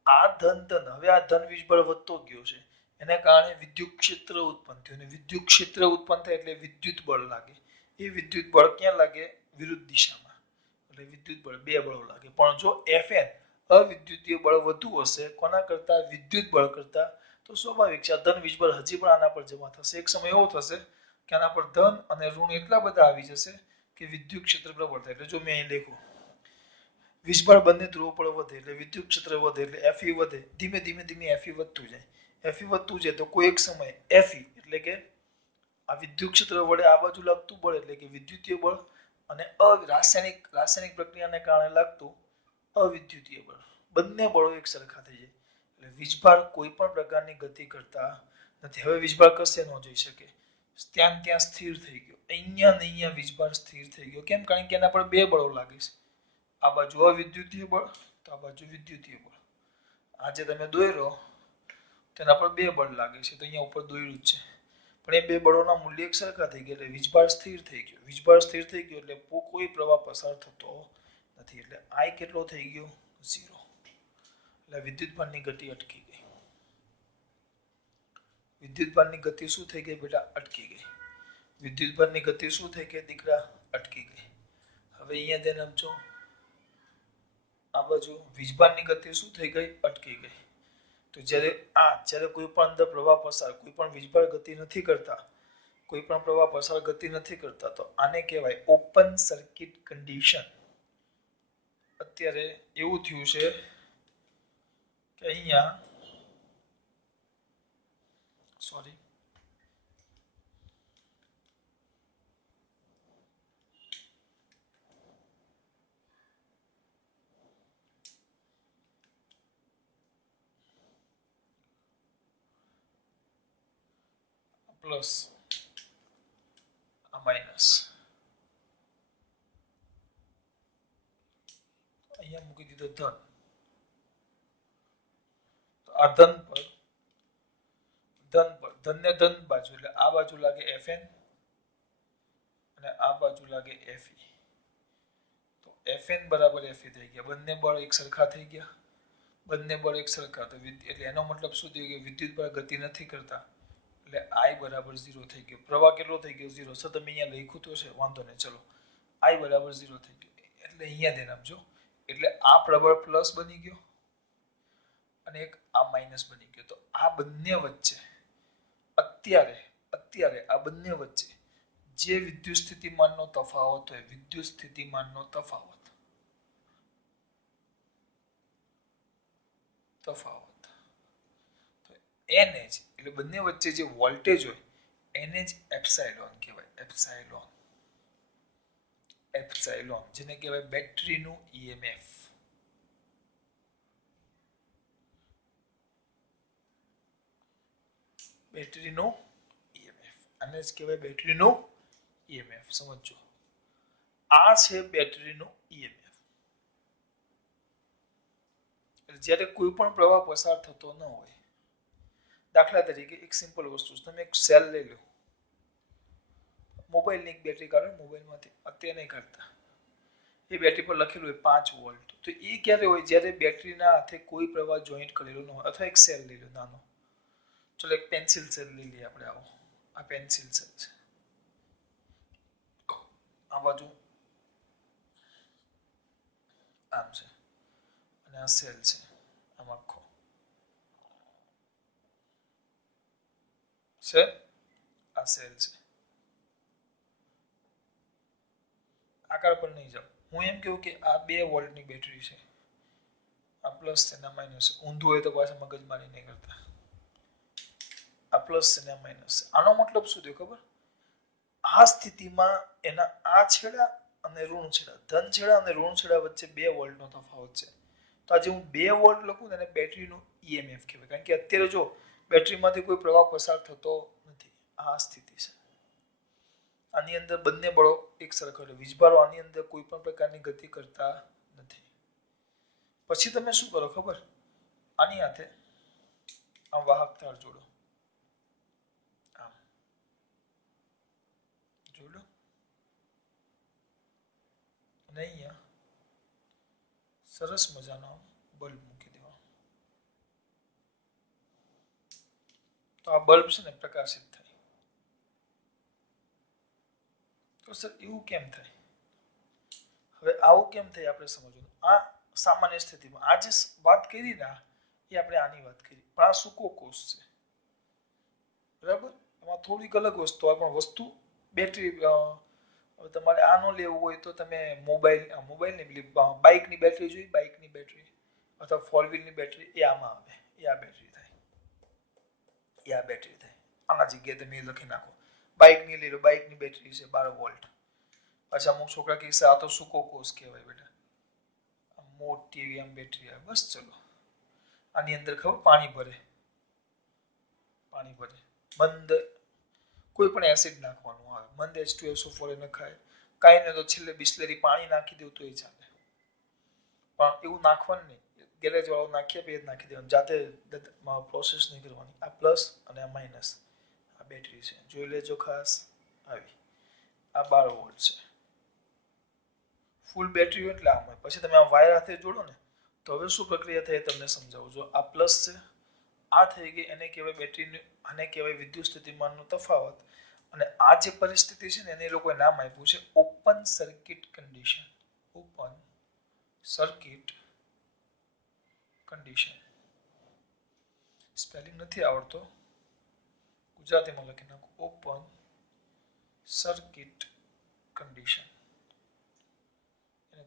આ ધન હવે આ ધન વીજબળ વધતો ગયો છે, એને કારણે વિદ્યુત ક્ષેત્ર ઉત્પન્ન થયું, અને વિદ્યુત ક્ષેત્ર ઉત્પન્ન થાય એટલે વિદ્યુત બળ લાગે. એ વિદ્યુત બળ ક્યાં લાગે? વિરુદ્ધ દિશામાં. એટલે વિદ્યુત બળ બે બળો લાગે. પણ જો Fn અવિદ્યુતીય બળ વધુ હશે કોના કરતા? વિદ્યુત બળ કરતા. તો સ્વાભાવિક છે આ ધન વીજબળ હજી પણ આના પર જમા થશે. એક સમય એવો થશે કે આના પર ધન અને ઋણ એટલા બધા આવી જશે કે વિદ્યુત ક્ષેત્ર પ્રબળ થાય. એટલે જો મેં અહીં લખ્યું વીજબળ બંને ધ્રુવો પર વધે એટલે વિદ્યુત ક્ષેત્ર વધે એટલે Fe વધે. ધીમે ધીમે ધીમે Fe વધતું જાય. Fe વધતું જાય તો કોઈ એક સમયે Fe એટલે કે આ વિદ્યુત ક્ષેત્ર વડે આ બાજુ લાગતું બળ એટલે કે વિદ્યુતીય બળ અને રાસાયણિક પ્રક્રિયાને કારણે લાગતું અવિદ્યુતીય બળ, બંને બળો એક સરખા થઈ જાય. એટલે વીજભાર કોઈ પણ પ્રકારની ગતિ કરતા નથી. હવે વીજભાર કશે ન જઈ શકે, ત્યાં સ્થિર થઈ ગયો. અહીંયા ને અહીંયા વીજભાર સ્થિર થઈ ગયો. કેમ? કારણ કે એના પર બે બળો લાગે છે. આ બાજુ અવિદ્યુતીય બળ, તો આ બાજુ વિદ્યુતીય બળ. આ જે તમે દોર્યો તેના પર બે બળ લાગે છે, તો અહીંયા ઉપર દોર્યું જ છે. પણ એ બે બળોના મૂલ્ય એક સરખા થઈ ગયા એટલે વીજભાર સ્થિર થઈ ગયો. વીજભાર સ્થિર થઈ ગયો એટલે કોઈ પ્રવાહ પસાર થતો નથી. એટલે I કેટલો થઈ ગયો? 0. એટલે વિદ્યુતભારની ગતિ અટકી ગઈ. વિદ્યુતભારની ગતિ શું થઈ ગઈ બેટા? અટકી ગઈ. વિદ્યુતભારની ગતિ શું થઈ ગઈ દીકરા? અટકી ગઈ. હવે અહીંયા ધ્યાન આપજો. આ બાજુ વીજભારની ગતિ શું થઈ ગઈ? અટકી ગઈ. તો જ્યારે કોઈ પણ અંદર પ્રવાહ પસાર, કોઈ પણ વીજભાર ગતિ નથી કરતા, કોઈ પણ પ્રવાહ પસાર ગતિ નથી કરતા, તો આને કહેવાય ઓપન સર્કિટ કન્ડિશન. અત્યારે એવું થયું છે કે અહીંયા સોરી પ્લસ આ માઇનસ અહીંયા મૂકી દીધો ધન. તો આ ધન પર ધનને ધન બાજુ એટલે આ બાજુ લાગે Fn અને આ બાજુ લાગે Fe. તો Fn બરાબર Fe થઈ ગયા. બંને બળ એક સરખા થઈ ગયા. બંને બળ એક સરખા તો એટલે એનો મતલબ શું થયું કે વિદ્યુત બળ ગતિ નથી કરતા એટલે I બરાબર 0 થઈ ગયો. પ્રવાહ કેટલો થઈ ગયો? 0. સર તમે અહીંયા લખ્યું તો છે, વાંધો નહીં, ચલો I બરાબર 0 થઈ ગયો. એટલે અહીંયા ધ્યાન આપજો. એટલે આ પ્રબળ પ્લસ બની ગયો અને એક આ માઇનસ બની ગયો. તો આ બંને વચ્ચે અત્યારે આ બંને વચ્ચે જે વિદ્યુત સ્થિતિમાનનો તફાવત હોય, વિદ્યુત સ્થિતિમાનનો તફાવત તો NH એટલે બંને વચ્ચે જે વોલ્ટેજ હોય એને જ એપ્સાઇલોન કહેવાય. એપ્સાઇલોન જેને કહેવાય બેટરીનું EMF. બેટરીનું EMF આને જ કહેવાય બેટરીનું EMF. સમજો આ છે બેટરીનું EMF. જ્યારે કોઈ પણ પ્રવાહ પસાર થતો ન હોય, દાખલા તરીકે એક સિમ્પલ વસ્તુ છે, તમે એક સેલ લઈ લો, મોબાઈલની એક બેટરી કાઢો મોબાઈલમાંથી, અત્યારે નહીં કાઢતા, એ બેટરી પર લખેલું હોય 5 વોલ્ટ. તો એ ક્યારે હોય? જ્યારે બેટરીના હાથે કોઈ પ્રવાહ જોઈન્ટ કરેલો ન હોય. અથવા એક સેલ લઈ લો નાનો, ચલો એક પેન્સિલ સેલ લઈ લઈએ આપણે. આવો આ પેન્સિલ સેલ છે, આ બાજુ આમ છે અને આ સેલ છે આમ આખો છે, આ સેલ છે. આકાર પર નહીં જાવ, હું એમ કહું કે આ 2 વોલ્ટની બેટરી છે, આ પ્લસ છે ને આ માઇનસ છે. ઊંધું હોય તો પાછા મગજમારી નહીં કરતા. આ પ્લસ છે ને આ માઇનસ છે. આનો મતલબ શું થયો ખબર? આ સ્થિતિમાં એના આ છેડા અને ઋણ છેડા, ધન છેડા અને ઋણ છેડા વચ્ચે 2 વોલ્ટનો તફાવત છે. તો આજે હું 2 વોલ્ટ લખું ને એને બેટરીનું EMF કહેવાય. કારણ કે અત્યારે જો બેટરીમાંથી કોઈ પ્રવાહ પસાર થતો નથી. આ સ્થિતિ છે. આની અંદર બંને બળો એક સરખા એટલે વીજભારો આની અંદર કોઈ પણ પ્રકારની ગતિ કરતા નથી. પછી તમે શું કરો ખબર? આની હાથે આ વાહક તાર જોડો, આમ જોડો અને અહીંયા સરસ મજાનો બલ્બ મૂકી દેવાનો. તો આ બલ્બ છે ને પ્રકાશિત થાય. તો સર એવું કેમ થાય? હવે આવું કેમ થાય આપણે સમજવું. આ સામાન્ય સ્થિતિમાં આ જે વાત કરી ને એ આપણે આની વાત કરી, પણ આ સૂકો કોષ છે, બરાબર. એમાં થોડીક અલગ વસ્તુ આ પણ વસ્તુ બેટરી. હવે તમારે આ ન લેવું હોય તો તમે મોબાઈલની પેલી બાઇકની બેટરી જોઈ, બાઇકની બેટરી અથવા ફોર વ્હીલની બેટરી, એ આમાં આવે, એ આ બેટરી થાય, એ આ બેટરી થાય. આના જગ્યાએ તમે એ લખી નાખો, બાઇકની લઈ લો, બાઇકની બેટરી છે 12 વોલ્ટ. અચ્છા, અમુક છોકરા કહેશે આ તો સૂકો કોષ કહેવાય બેટા, મોટી એવી આમ બેટરી આવે. બસ ચલો, આની અંદર ખબર પાણી ભરે, પાણી ભરે, મંદ કોઈ પણ એસિડ નાખવાનું આવે, મંદ H2SO4 એ નખાય, કાંઈ નહીં તો છેલ્લે બિસ્લેરી પાણી નાખી દેવું તો એ ચાલે, પણ એવું નાખવાનું નહીં. ગેરેજ વાળો નાખીએ પછી નાખી દેવાનું, જાતે પ્રોસેસ નહીં કરવાની. આ પ્લસ અને આ માઇનસ, આ બેટરી છે, જોઈ લેજો ખાસ. આવી આ 12 વોલ્ટ છે, ફૂલ બેટરી હોય એટલે આમ હોય. પછી તમે આ વાયર હાથે જોડો ને તો હવે શું પ્રક્રિયા થાય તમને સમજાવું. જો આ પ્લસ છે, આ થઈ ગઈ, એને કહેવાય બેટરીની, આને કહેવાય વિદ્યુત સ્થિતિમાનનો તફાવત. અને આ જે પરિસ્થિતિ છે ને એને એ લોકોએ નામ આપ્યું છે open circuit condition. Open circuit condition. Spelling નથી આવડતો, ગુજરાતીમાં લખી નાખો, ઓપન સર્કિટ કન્ડિશન.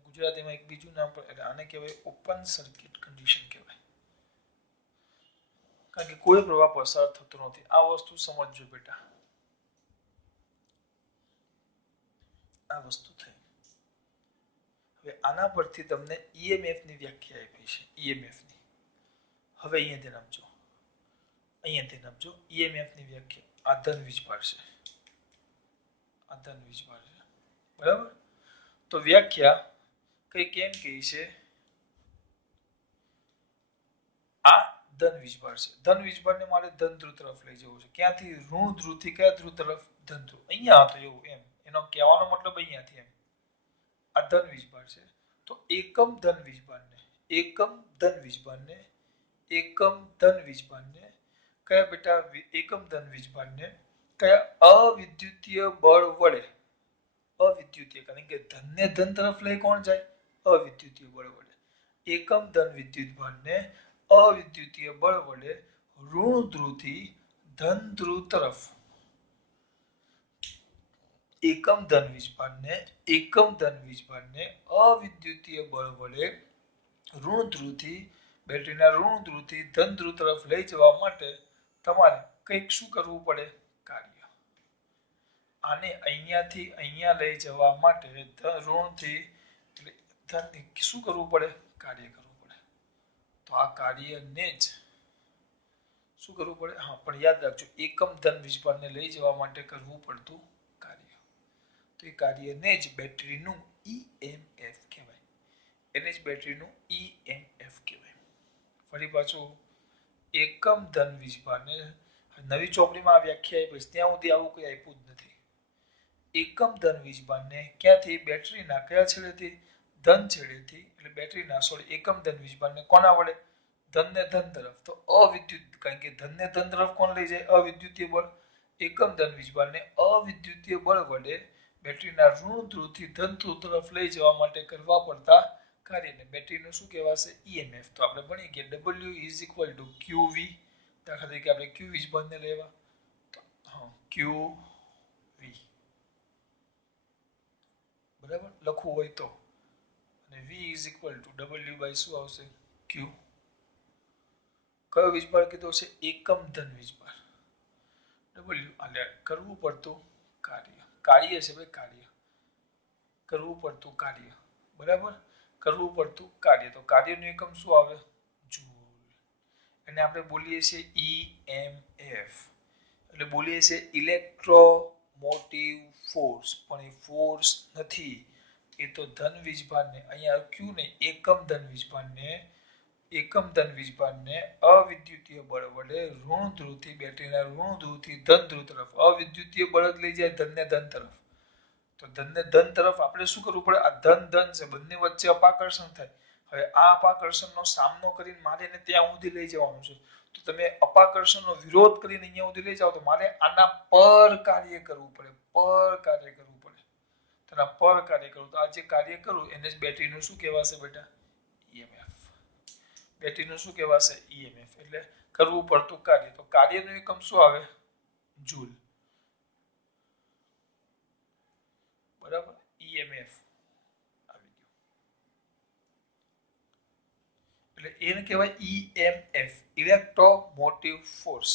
ગુજરાતીમાં એક બીજું નામ પણ, એટલે આને કહેવાય ઓપન સર્કિટ કન્ડિશન કહેવાય, કારણ કે કોઈ પ્રવાહ પસાર થતો નથી. આ વસ્તુ સમજજો બેટા, આ વસ્તુ થઈ. હવે આના પરથી તમને EMF ની વ્યાખ્યા આપી છે, EMF ની. હવે અહીંયા ધ્યાન આપજો, અહીંયા ધ્યાન આપજો. EMF ની વ્યાખ્યા આ ધન વીજભાર છે, આ ધન વીજભાર છે, બરાબર. તો વ્યાખ્યા કઈ કેમ કહી છે, આ ધન વીજભાર છે. ધન વીજભારને મારે ધન ધ્રુવ તરફ લઈ જવું છે. ક્યાંથી? ઋણ ધ્રુવથી કયા ધ્રુવ તરફ? ધન ધ્રુવ. અહીંયા હતો એવું, એમ એનો કહેવાનો મતલબ અહીંયાથી એમ. આ ધન વીજભાર છે, તો એકમ ધન વીજભારને, એકમ ધન વીજભારને, એકમ ધન વીજભારને કયા બેટા? એકમ ધન વીજભારને કયા અવિદ્યુતીય બળ વડે, અવિદ્યુતીય, કારણ કે ધનને ધન તરફ લઈ કોણ જાય? અવિદ્યુતીય બળ વડે. એકમ ધન વિદ્યુત ભારને અવિદ્યુતીય બળ વડે ઋણ ધ્રુવથી ધન ધ્રુવ તરફ, એકમ ધન વીજભારને, એકમ ધન વીજભારને અવિદ્યુતીય બળ વડે ઋણ ધ્રુવથી, બેટરીના ઋણ ધ્રુવથી ધન ધ્રુવ તરફ લઈ જવા માટે તમારે કંઈક શું કરવું પડે? કાર્ય. આને અહીંયાથી અહીંયા લઈ જવા માટે ઋણથી ધન શું કરવું પડે? કાર્ય કરવું પડે. તો આ કાર્યને જ શું કરવું પડે? હા, પણ યાદ રાખજો, એકમ ધન વીજભારને લઈ જવા માટે કરવું પડતું કાર્ય. તો એ કાર્યને જ બેટરીનું EMF કહેવાય, એને જ બેટરીનું EMF કહેવાય. ફરી પાછું, એકમ ધન વીજભારને, નવી ચોપડીમાં આ વ્યાખ્યા આપી, ત્યાં સુધી આવું કોઈ આપ્યું જ નથી. એકમ ધન વીજભારને ક્યાંથી? બેટરીના કયા છેડેથી? ધન છેડેથી, એટલે બેટરીના સોરી એકમ ધન વીજભારને કોના વડે? ધનને ધન તરફ. તો અવિદ્યુત, કારણ કે ધનને ધન તરફ કોણ લઈ જાય? અવિદ્યુતીય બળ. એકમ ધન વીજભારને અવિદ્યુતીય બળ વડે બેટરીના ઋણ ધ્રુવથી ધન ધ્રુવ તરફ લઈ જવા માટે કરવા પડતા કાર્યને બેટરીનું શું કહેવાશે? EMF. તો આપણે ભણી ગયા W=QV. દાખલા તરીકે આપણે Q વીજભારને લેવા, હા, QV, બરાબર લખવું હોય તો, અને V=W શું આવશે? Q. કયો વીજભાર કીધો છે? એકમ ધન વીજભાર. W એટલે કરવું પડતું કાર્ય, કાર્ય છે ભાઈ, કાર્ય કરવું પડતું કાર્ય, બરાબર. કરવું પડતું કાર્ય, તો કાર્યનું એકમ શું આવે? જૂલ. એને આપણે બોલીએ છીએ EMF, એટલે બોલીએ છીએ ઇલેક્ટ્રોમોટિવ ફોર્સ, પણ એ ફોર્સ નથી. એ તો ધન વીજભારને, અહીંયા Q નહીં, એકમ ધન વીજભારને, એકમ ધન વીજભારને અવિદ્યુતીય બળ વડે ઋણ ધ્રુવથી, બેટરીના ઋણ ધ્રુવથી ધન ધ્રુવ તરફ, અવિદ્યુતીય બળ જ લઈ જાય ધનને ધન તરફ. તો ધનને ધન તરફ આપણે શું કરવું પડે? આ ધન ધન છે, બંને વચ્ચે અપાકર્ષણ થાય. હવે આ અપાકર્ષણનો સામનો કરીને મારે એને ત્યાં સુધી લઈ જવાનું છે, તો તમે અપાકર્ષણનો વિરોધ કરીને અહીંયા સુધી લઈ જાઓ તો મારે આના પર કાર્ય કરવું પડે, પર કાર્ય કરવું પડે. તેના પર કાર્ય કરવું, તો આ જે કાર્ય કરું એને જ બેટરીનું શું કહેવાશે બેટા? ઈએમએફ. બેટરીનું શું કહેવાશે? ઈએમએફ. એટલે કરવું પડતું કાર્ય. તો કાર્યનો એકમ શું આવે? જૂલ. બરાબર? ઈએમએફ આવી ગયું. એટલે એને કહેવાય ઈએમએફ, ઇલેક્ટ્રોમોટિવ ફોર્સ.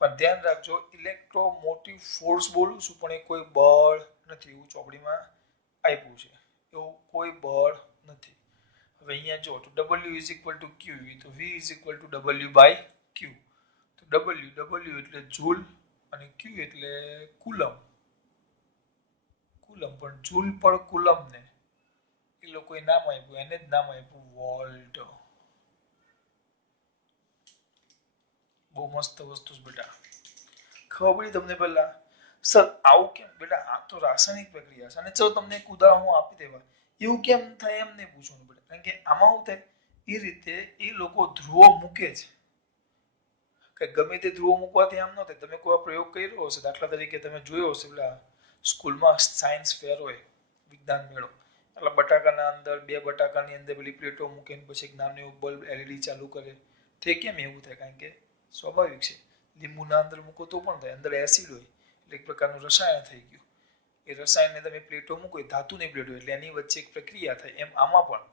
પણ ધ્યાન રાખજો, ઇલેક્ટ્રોમોટિવ ફોર્સ બોલું છું પણ એ કોઈ બળ નથી, એવું ચોપડીમાં આપ્યું છે. એવું કોઈ બળ નથી. હવે અહીંયા જો તો W is equal to Q, તો V is equal to W by Q. તો W એટલે જૂલ અને Q એટલે કુલમ. કુલમ પણ જૂલ પર કુલમ ને એ લોકોએ નામ આપ્યું, એને જ નામ આપ્યું વોલ્ટ. બહુ મસ્ત વસ્તુ છે બેટા. ખબર પડી તમને પહેલા? સર આવું કેમ બેટા? આ તો રાસાયણિક પ્રક્રિયા છે. અને ચલો તમને એક ઉદાહરણ હું આપી દેવા. એવું કેમ થાય એમ નહીં પૂછવાનું બેટા, કારણ કે આમાં શું થાય એ રીતે એ લોકો ધ્રુવો મૂકે છે. કે ગમે તે ધ્રુવો મૂકવાથી આમ ન થાય. તમે કોઈ પ્રયોગ કર્યો હશે, દાખલા તરીકે તમે જોયો હશે પેલા સ્કૂલમાં સાયન્સ ફેર હોય, વિજ્ઞાન મેળો, એટલે બટાકાના અંદર, બે બટાકાની અંદર પેલી પ્લેટો મૂકીને પછી એક નાનું એવું બલ્બ એલઈડી ચાલુ કરે. તે કેમ એવું થાય? કારણ કે સ્વાભાવિક છે, લીંબુના અંદર મૂકો તો પણ થાય, અંદર એસિડ હોય એટલે એક પ્રકારનું રસાયણ થઈ ગયું. એ રસાયણને તમે પ્લેટો મૂકો, ધાતુની પ્લેટો, એટલે એની વચ્ચે એક પ્રક્રિયા થાય. એમ આમાં પણ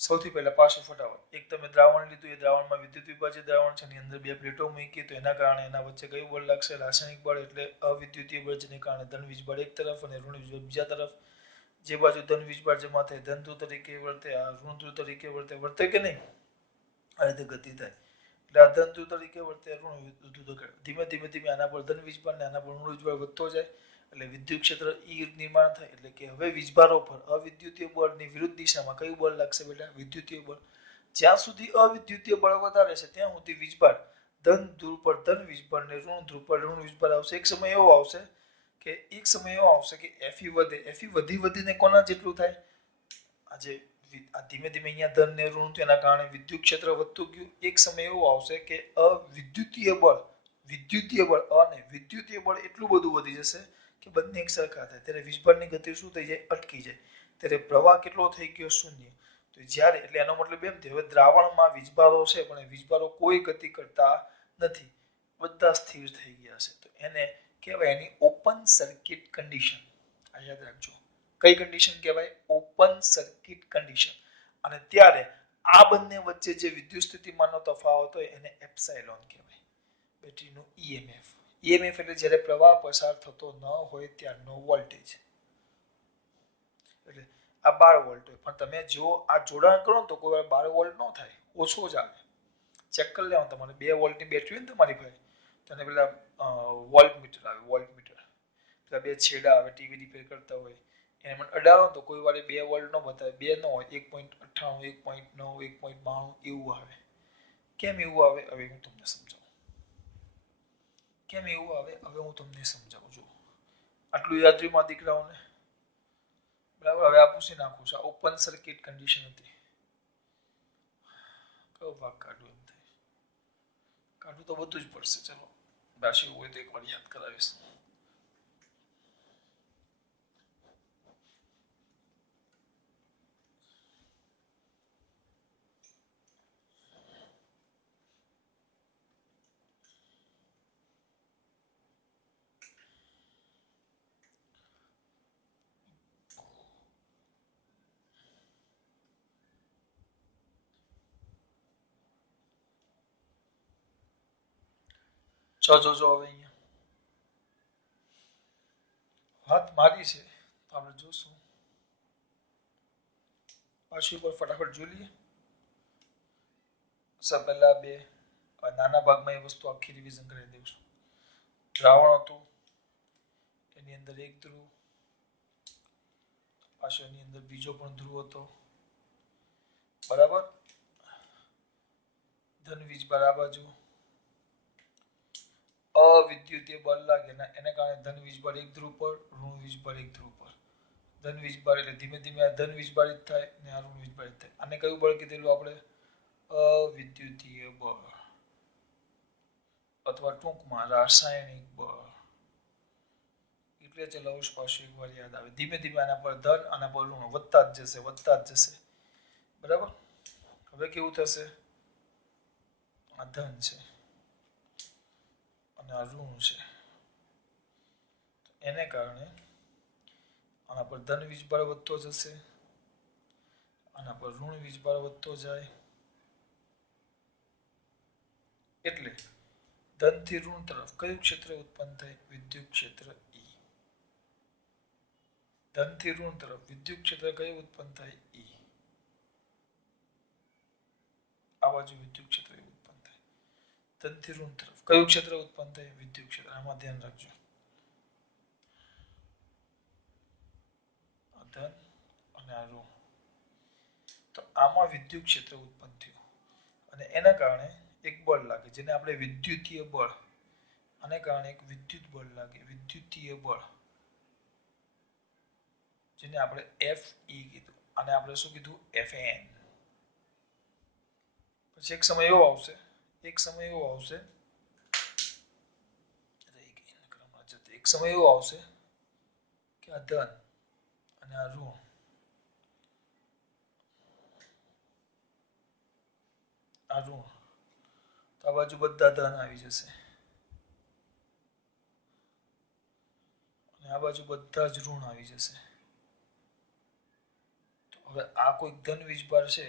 સૌથી પહેલા પાછું ફટાફટ, એક તમે દ્રાવણ લીધું, એ દ્રાવણમાં વિદ્યુત વિભાજિત દ્રાવણ છે, એની અંદર બે પ્લેટો મૂકી, તો એના કારણે એના વચ્ચે કયું બળ લાગશે? રાસાયણિક બળ. એટલે અવિદ્યુતીય બળ, જેને કારણે ધન વીજબળ એક તરફ અને ઋણ વીજબળ બીજા તરફ. જે બાજુ ધન વીજભાર જમા થાય ધન ધ્રુવ તરીકે વર્તે, આ ઋણ ધ્રુવ તરીકે વર્તે કે નહીં? આ રીતે ગતિ થાય. એટલે આ ધન ધ્રુવ તરીકે વર્તે, ઋણ ધ્રુવ. ધીમે ધીમે ધીમે આના પર ધન વીજભાર ને આના પર ઋણ વીજભાર વધતો જાય, એટલે વિદ્યુત ક્ષેત્ર ઈ નિર્માણ થાય. એટલે કે હવે વીજભારો પર અવિદ્યુતીય બળની વિરુદ્ધ દિશામાં કયું બળ લાગશે બેટા? વિદ્યુતીય બળ. જ્યાં સુધી અવિદ્યુતીય બળ વધારે છે ત્યાં સુધી વીજભાર ધન ધ્રુવ પર ધન વીજભાર ને ઋણ ધ્રુવ પર ઋણ વીજભાર આવશે. એક સમય એવો આવશે કે Fe વધે. Fe વધીને કોના જેટલું થાય? આજે ધીમે ધીમે અહીંયા ધન ને ઋણ, તેના કારણે વિદ્યુત ક્ષેત્ર વધતું ગયું. એક સમય એવો આવશે કે વિદ્યુતીય બળ અને વિદ્યુતીય બળ એટલું બધું વધી જશે કે બંને એક સરખા થાય. ત્યારે વીજભારની ગતિ શું થઈ જાય? અટકી જાય. ત્યારે પ્રવાહ કેટલો થઈ ગયો? શૂન્ય. તો જ્યારે, એટલે એનો મતલબ એમ થયો, હવે દ્રાવણમાં વીજભારો છે પણ એ વીજભારો કોઈ ગતિ કરતા નથી, બધા સ્થિર થઈ ગયા છે. તો એને કહેવાય એની ઓપન સર્કિટ કન્ડિશન. આ યાદ રાખજો. કઈ કન્ડિશન કહેવાય? Open circuit condition. અને ત્યારે આ બંને વચ્ચે જે વિદ્યુત સ્થિતિમાનનો તફાવત હોય એને એપ્સાઇલોન કહેવાય. બેટરીનું ઈએમએફ. ઈએમએફ એટલે જ્યારે પ્રવાહ પસાર થતો ન હોય ત્યારનો વોલ્ટેજ. એટલે આ 12 વોલ્ટ હોય, પણ તમે જો આ જોડાણ કરો ને તો કોઈ વાર 12 વોલ્ટ ન થાય, ઓછો જ આવે. ચેક કરી લેવાનું. તમારે 2 વોલ્ટની બેટરી હોય ને તમારી પાસે, તો એને પેલા વોલ્ટ મીટર આવે, વોલ્ટ મીટર. પેલા બે છેડા આવે, ટીવી રિપેર કરતા હોય એને મને અડાડો તો કોઈ વાર 2 વોલ્ટ ન બતાવે, 2 ન હોય, 1.98, 1.9, 1.92 એવું આવે. કેમ એવું આવે? હવે હું તમને સમજાવું. કેમ એવું આવે હવે હું તમને સમજાવું છું. આટલું યાદ રહ્યું મારા દીકરાઓને? બરાબર. હવે આ પૂછી નાખું છું. ઓપન સર્કિટ કન્ડિશન હતી. કયો ભાગ કાઢું એમ થાય? કાઢવું તો બધું જ પડશે. ચલો બાશી હોય તો એક વાર યાદ કરાવીશ. જોજો હવે અહીંયા વાત મારી છે, આપણે જોશું. પાછી ઉપર ફટાફટ જોઈ લઈએ. પહેલા બે નાના ભાગમાં એ વસ્તુ આખી રિવિઝન કરી દઉં છું. દ્રાવણ હતું, એની અંદર એક ધ્રુવ, પાછળ એની અંદર બીજો પણ ધ્રુવ હતો. બરાબર. ધન વીજભાર આ બાજુ, અવિદ્યુતીય બળ લાગે એને કારણે ધન વીજભાર એક ધ્રુવ પર, ઋણ વીજભાર એક ધ્રુવ પર. ધન વીજભાર એટલે ધીમે ધીમે આ ધન વીજભારિત થાય અને આ ઋણ વીજભારિત થાય. આને કયું બળ કીધેલું આપણે? અવિદ્યુતીય બળ. અથવા ટૂંકમાં રાસાયણિક બળ એટલે જ લવશ પાછું એકવાર યાદ આવે. ધીમે ધીમે આના પર ધન આના પર ઋણ વધતા જ જશે. બરાબર. હવે કેવું થશે? આ ધન છે અને આ ઋણ છે, એને કારણે આના પર ધન વીજભાર વધતો જશે, આના પર ઋણ વીજભાર વધતો જાય. એટલે ધનથી ઋણ તરફ કયું ક્ષેત્ર ઉત્પન્ન થાય? વિદ્યુત ક્ષેત્ર E. ધનથી ઋણ તરફ વિદ્યુત ક્ષેત્ર કયું ઉત્પન્ન થાય? E. આ બાજુ વિદ્યુત ક્ષેત્ર ઉત્પન્ન થાય. ધનથી ઋણ તરફ કયું ક્ષેત્ર ઉત્પન્ન થાય? વિદ્યુત ક્ષેત્ર. આમાં ધ્યાન રાખજો. આ ધન અને આ ઋણ. તો આમાં વિદ્યુત ક્ષેત્ર ઉત્પન્ન થયું અને એના કારણે એક બળ લાગે જેને આપણે વિદ્યુતીય બળ, આને કારણે એક વિદ્યુત બળ લાગે, વિદ્યુતીય બળ, જેને આપણે Fe કીધું. આને આપણે શું કીધું? Fn. પછી એક સમય એવો આવશે એક સમય એવો આવશે કે આ ધન અને આ ઋણ, આ ઋણ, તો આ બાજુ બધા ધન આવી જશે અને આ બાજુ બધા જ ઋણ આવી જશે. તો હવે આ કોઈ ધન વીજભાર છે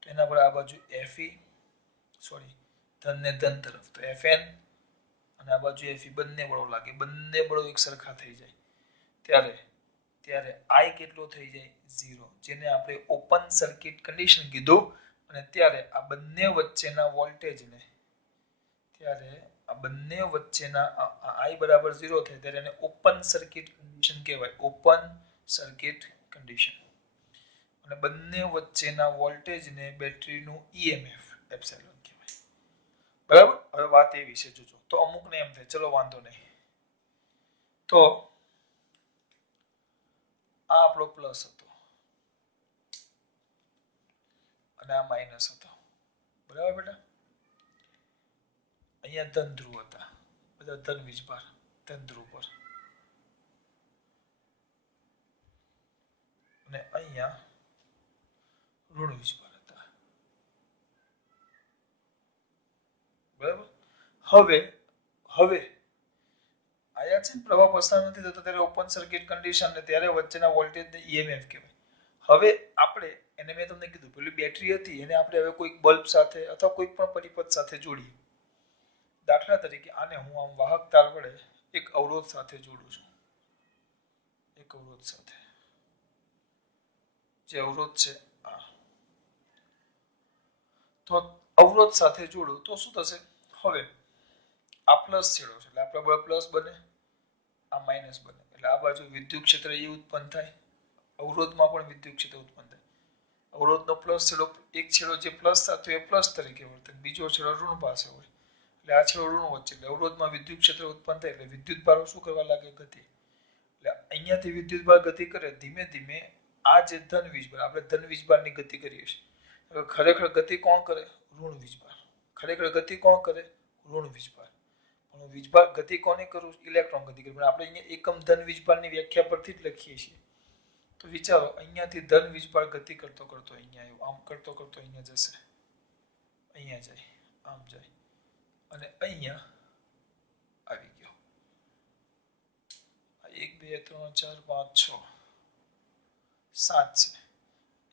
તો એના પર આ બાજુ Fe, સોરી, ધન ને ધન તરફ તો Fn અને આ બાજુ Fe, બંને બળો લાગે, બંને બળો એક સરખા થઈ જાય ત્યારે I કેટલો થઈ જાય? 0, જેને આપણે ઓપન સર્કિટ કન્ડિશન કીધું. અને ત્યારે આ બંને વચ્ચેના વોલ્ટેજને, ત્યારે આ બંને વચ્ચેના I બરાબર 0 થાય ત્યારે એને ઓપન સર્કિટ કન્ડિશન કહેવાય. Open circuit condition. અને બંને વચ્ચેના વોલ્ટેજને બેટરીનું EMF એપ્સિલોન કહેવાય. બરાબર. હવે વાત એવી છે, જોજો. તો અમુકને એમ થાય ચલો વાંધો નહીં, તો આ આપણો પ્લસ હતો અને આ માઇનસ હતો. બરાબર બેટા? અહીંયા ધન ધ્રુવ હતા, બધા ધન વીજભાર ધન ધ્રુવ પર, અને અહીંયા ઋણ વીજભાર હતા. બરાબર. હવે આયા છે પ્રવાહ પસાર નથી થતો ત્યારે ઓપન સર્કિટ કન્ડિશન ને ત્યારે વચ્ચેના વોલ્ટેજને EMF કહેવાય. હવે આપણે એને મેં તમને કીધું પેલી બેટરી હતી એને આપણે હવે કોઈ બલ્બ સાથે અથવા કોઈ પણ પરિપથ સાથે જોડીએ. દાખલા તરીકે આને હું આમ વાહક તાર વડે એક અવરોધ સાથે જોડું છું. એક અવરોધ સાથે, જે અવરોધ છે આ, તો અવરોધ સાથે જોડું તો શું થશે? હવે આ પ્લસ છેડો છે એટલે આપણે પ્લસ બને, આ માઇનસ બને, એટલે આ બાજુ વિદ્યુત ક્ષેત્ર E ઉત્પન્ન થાય. અવરોધમાં પણ વિદ્યુત ક્ષેત્ર ઉત્પન્ન થાય. અવરોધનો પ્લસ છેડો, એક છેડો જે પ્લસ સાથે હોય પ્લસ તરીકે વર્તે, બીજો છેડો ઋણ પાસે હોય એટલે આ છેડો ઋણ વચ્ચે, એટલે અવરોધમાં વિદ્યુત ક્ષેત્ર ઉત્પન્ન થાય એટલે વિદ્યુત ભારો શું કરવા લાગે? ગતિ. એટલે અહીંયાથી વિદ્યુત ભાર ગતિ કરે ધીમે ધીમે. આ જે ધન વીજભાર, આપણે ધન વીજભારની ગતિ કરીએ છીએ. હવે ખરેખર ગતિ કોણ કરે? ઋણ વીજભાર. ખરેખર ગતિ કોણ કરે? ઋણ વીજભાર. પણ વીજભાર ગતિ કોને કરું? ઇલેક્ટ્રોન ગતિ કરે. પણ આપણે અહીંયા એકમ ધન વીજભારની વ્યાખ્યા પરથી જ લખીએ છીએ. તો વિચારો અહીંયાથી ધન વીજભાર ગતિ કરતો કરતો અહીંયા આવ્યો, આમ કરતો કરતો અહીંયા જશે, અહીંયા જાય, આમ જાય અને અહીંયા આવી ગયો. 1 2 3 4 5 6 7 છે.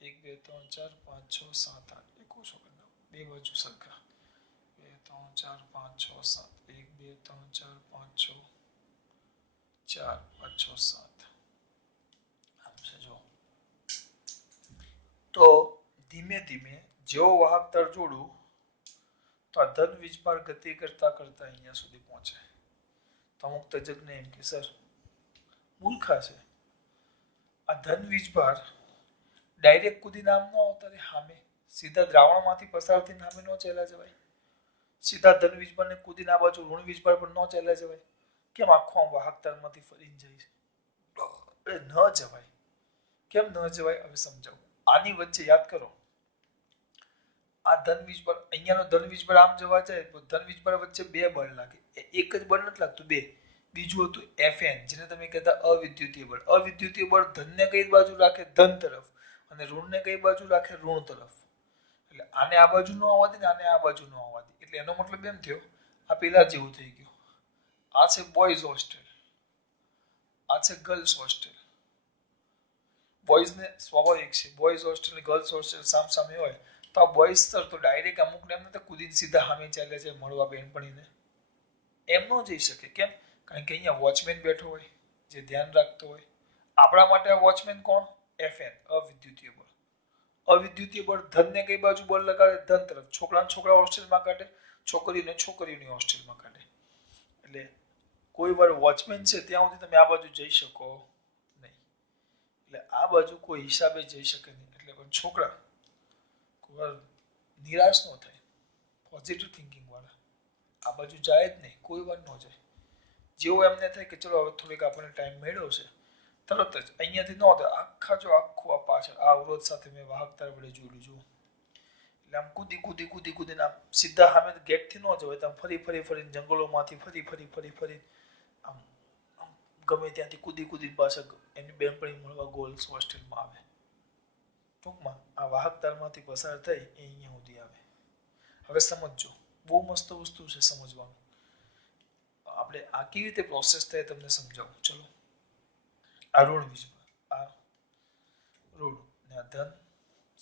1 2 3 4 5 6 7 8. એક ઓછો કરી દો, બે બાજુ સરખા. 2 3 4 5 6 7. 1 2 3 4 5 6 4 5 6 7. આમ છે જો. તો ધીમે ધીમે જેવો વાહક તાર જોડું તો આ ધન વીજભાર ગતિ કરતા કરતા અહીંયા સુધી પહોંચે. તો અમુક તજજ્ઞ એમ કે સર મૂર્ખા છે, આ ધન વીજભાર ડાયરેક્ટ કૂદીને આમ ન આવતા રે સામે, સીધા દ્રાવણમાંથી પસાર થઈને સામે ન ચાલ્યા જવાય? સીધા ધન વીજભારને કૂદીને આ બાજુ ઋણ વીજભાર પર ન ચાલ્યા જવાય? કેમ આખો આમ વાહક તારમાંથી ફરીને જાય છે? ન જવાય. કેમ ન જવાય? હવે સમજાવું. આની વચ્ચે યાદ કરો, આ ધન વીજભાર, અહીંયાનો ધન વીજભાર આમ જવા જાય તો ધન વીજભાર વચ્ચે બે બળ લાગે. એક જ બળ નથી લાગતું, બે. બીજું હતું Fn, જેને તમે કહેતા અવિદ્યુતીય બળ. અવિદ્યુતીય બળ ધનને કઈ બાજુ રાખે? ધન તરફ. અને ઋણને કઈ બાજુ રાખે? ઋણ તરફ. એટલે આને આ બાજુ નો આવવા દે ને આને આ બાજુ નો આવવા દે. એટલે એનો મતલબ એમ થયો, આ પેલા જેવું થઈ ગયું. આ છે બોયઝ હોસ્ટેલ, આ છે ગર્લ્સ હોસ્ટેલ. બોયઝ ને સ્વાભાવિક છે, બોયઝ હોસ્ટેલ અને ગર્લ્સ હોસ્ટેલ સામસામે હોય તો આ બોયઝ સર તો ડાયરેક્ટ અમુક ને એમ નથી કૂદીને સીધા સામે ચાલે છે મળવા બેનપણીને. એમ ન જઈ શકે. કેમ? કારણ કે અહીંયા વોચમેન બેઠો હોય જે ધ્યાન રાખતો હોય. આપણા માટે આ વોચમેન કોણ? Fn, અવિદ્યુતીય બળ. અવિદ્યુતીય બળ ધનને કઈ બાજુ બળ લગાડે? ધન તરફ. છોકરાને છોકરા હોસ્ટેલમાં કાઢે, છોકરીને છોકરીઓની હોસ્ટેલમાં કાઢે. એટલે કોઈ વાર વોચમેન છે ત્યાં સુધી તમે આ બાજુ જઈ શકો નહીં. એટલે આ બાજુ કોઈ હિસાબે જઈ શકે નહીં. એટલે પણ છોકરા કોઈ વાર નિરાશ ન થાય, પોઝિટિવ થિંકિંગ વાળા આ બાજુ જાય જ નહીં, કોઈ વાર ન જાય. જેવું એમને થાય કે ચલો હવે થોડીક આપણને ટાઈમ મળ્યો છે, તરત જ અહીંયાથી ન થાય, આખા જો આખું આ પાછળ આ અવરોધ સાથે મેં વાહકતા વડે જોડ્યું છું. એટલે આમ કૂદીને આમ સીધા સામે ગેટથી ન જવાય, આમ ફરીને જંગલોમાંથી ફરી આમ આમ ગમે ત્યાંથી કૂદી પાછળ એની બેનપણી મળવા ગર્લ્સ હોસ્ટેલમાં આવે. ટૂંકમાં આ વાહકતામાંથી પસાર થઈ એ અહીંયા સુધી આવે. હવે સમજો, બહુ મસ્ત વસ્તુ છે સમજવાનું. આપણે આ કેવી રીતે પ્રોસેસ થાય તમને સમજાવું. ચલો, આ ઋણ વીજભાર, આ ઋણ ને આ ધન.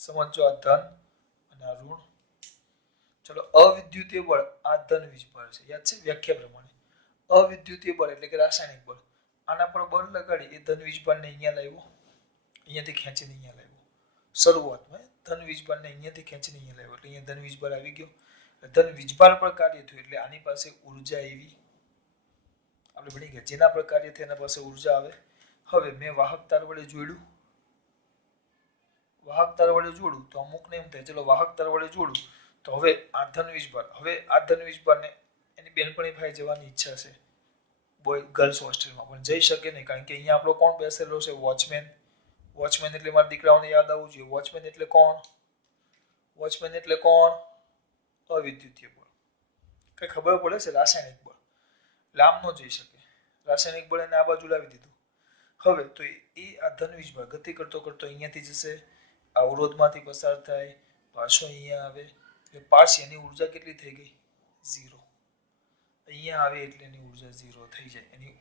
સમજો, આ ધન અને આ ઋણ. ચલો, અવિદ્યુતીય બળ આ ધન વીજભાર છે, યાદ છે વ્યાખ્યા પ્રમાણે. અવિદ્યુતીય બળ એટલે કે રાસાયણિક બળ. આના પર બળ લગાડી એ ધન વીજભારને અહીંયા લાવ્યો, અહીંયાથી ખેંચીને અહીંયા લાવ્યો. શરૂઆતમાં ધન વીજભારને અહીંયાથી ખેંચીને અહીંયા લાવ્યો એટલે અહીંયા ધન વીજભાર આવી ગયો. ધન વીજભાર પર કાર્ય થયું એટલે આની પાસે ઉર્જા આવી. આપણે ભણી ગયા, જેના પર કાર્ય થાય એના પાસે ઉર્જા આવે. હવે મેં વાહક તાર વડે જોડ્યું, વાહક તાર વડે જોડું તો અમુકને એમ થાય ચલો વાહક તાર વડે જોડું તો હવે આ ધન વીજભાર, હવે આ ધન વીજભારને એની બેનપણી પાસે જવાની ઈચ્છા છે બોય ગર્લ્સ હોસ્ટેલમાં, પણ જઈ શકે નહીં કારણ કે અહીંયા આપણો કોણ બેસેલો છે? વોચમેન. વોચમેન એટલે મારા દીકરાઓને યાદ આવવું જોઈએ, વોચમેન એટલે કોણ? વોચમેન એટલે કોણ? અવિદ્યુતીય બળ. કઈ ખબર પડે છે? રાસાયણિક બળ. એટલે આમ ન જઈ શકે, રાસાયણિક બળ એને આ બાજુ લાવી દીધું. હવે તો એ આ ધન વીજભાર ગતિ કરતો અહીંયાથી જશે, અવરોધમાંથી પસાર થાય, પાછો અહીંયા આવે એટલે પાછી એની ઉર્જા કેટલી થઈ ગઈ? 0. અહીંયા આવે એટલે એની ઉર્જા 0 થઈ જાય. એની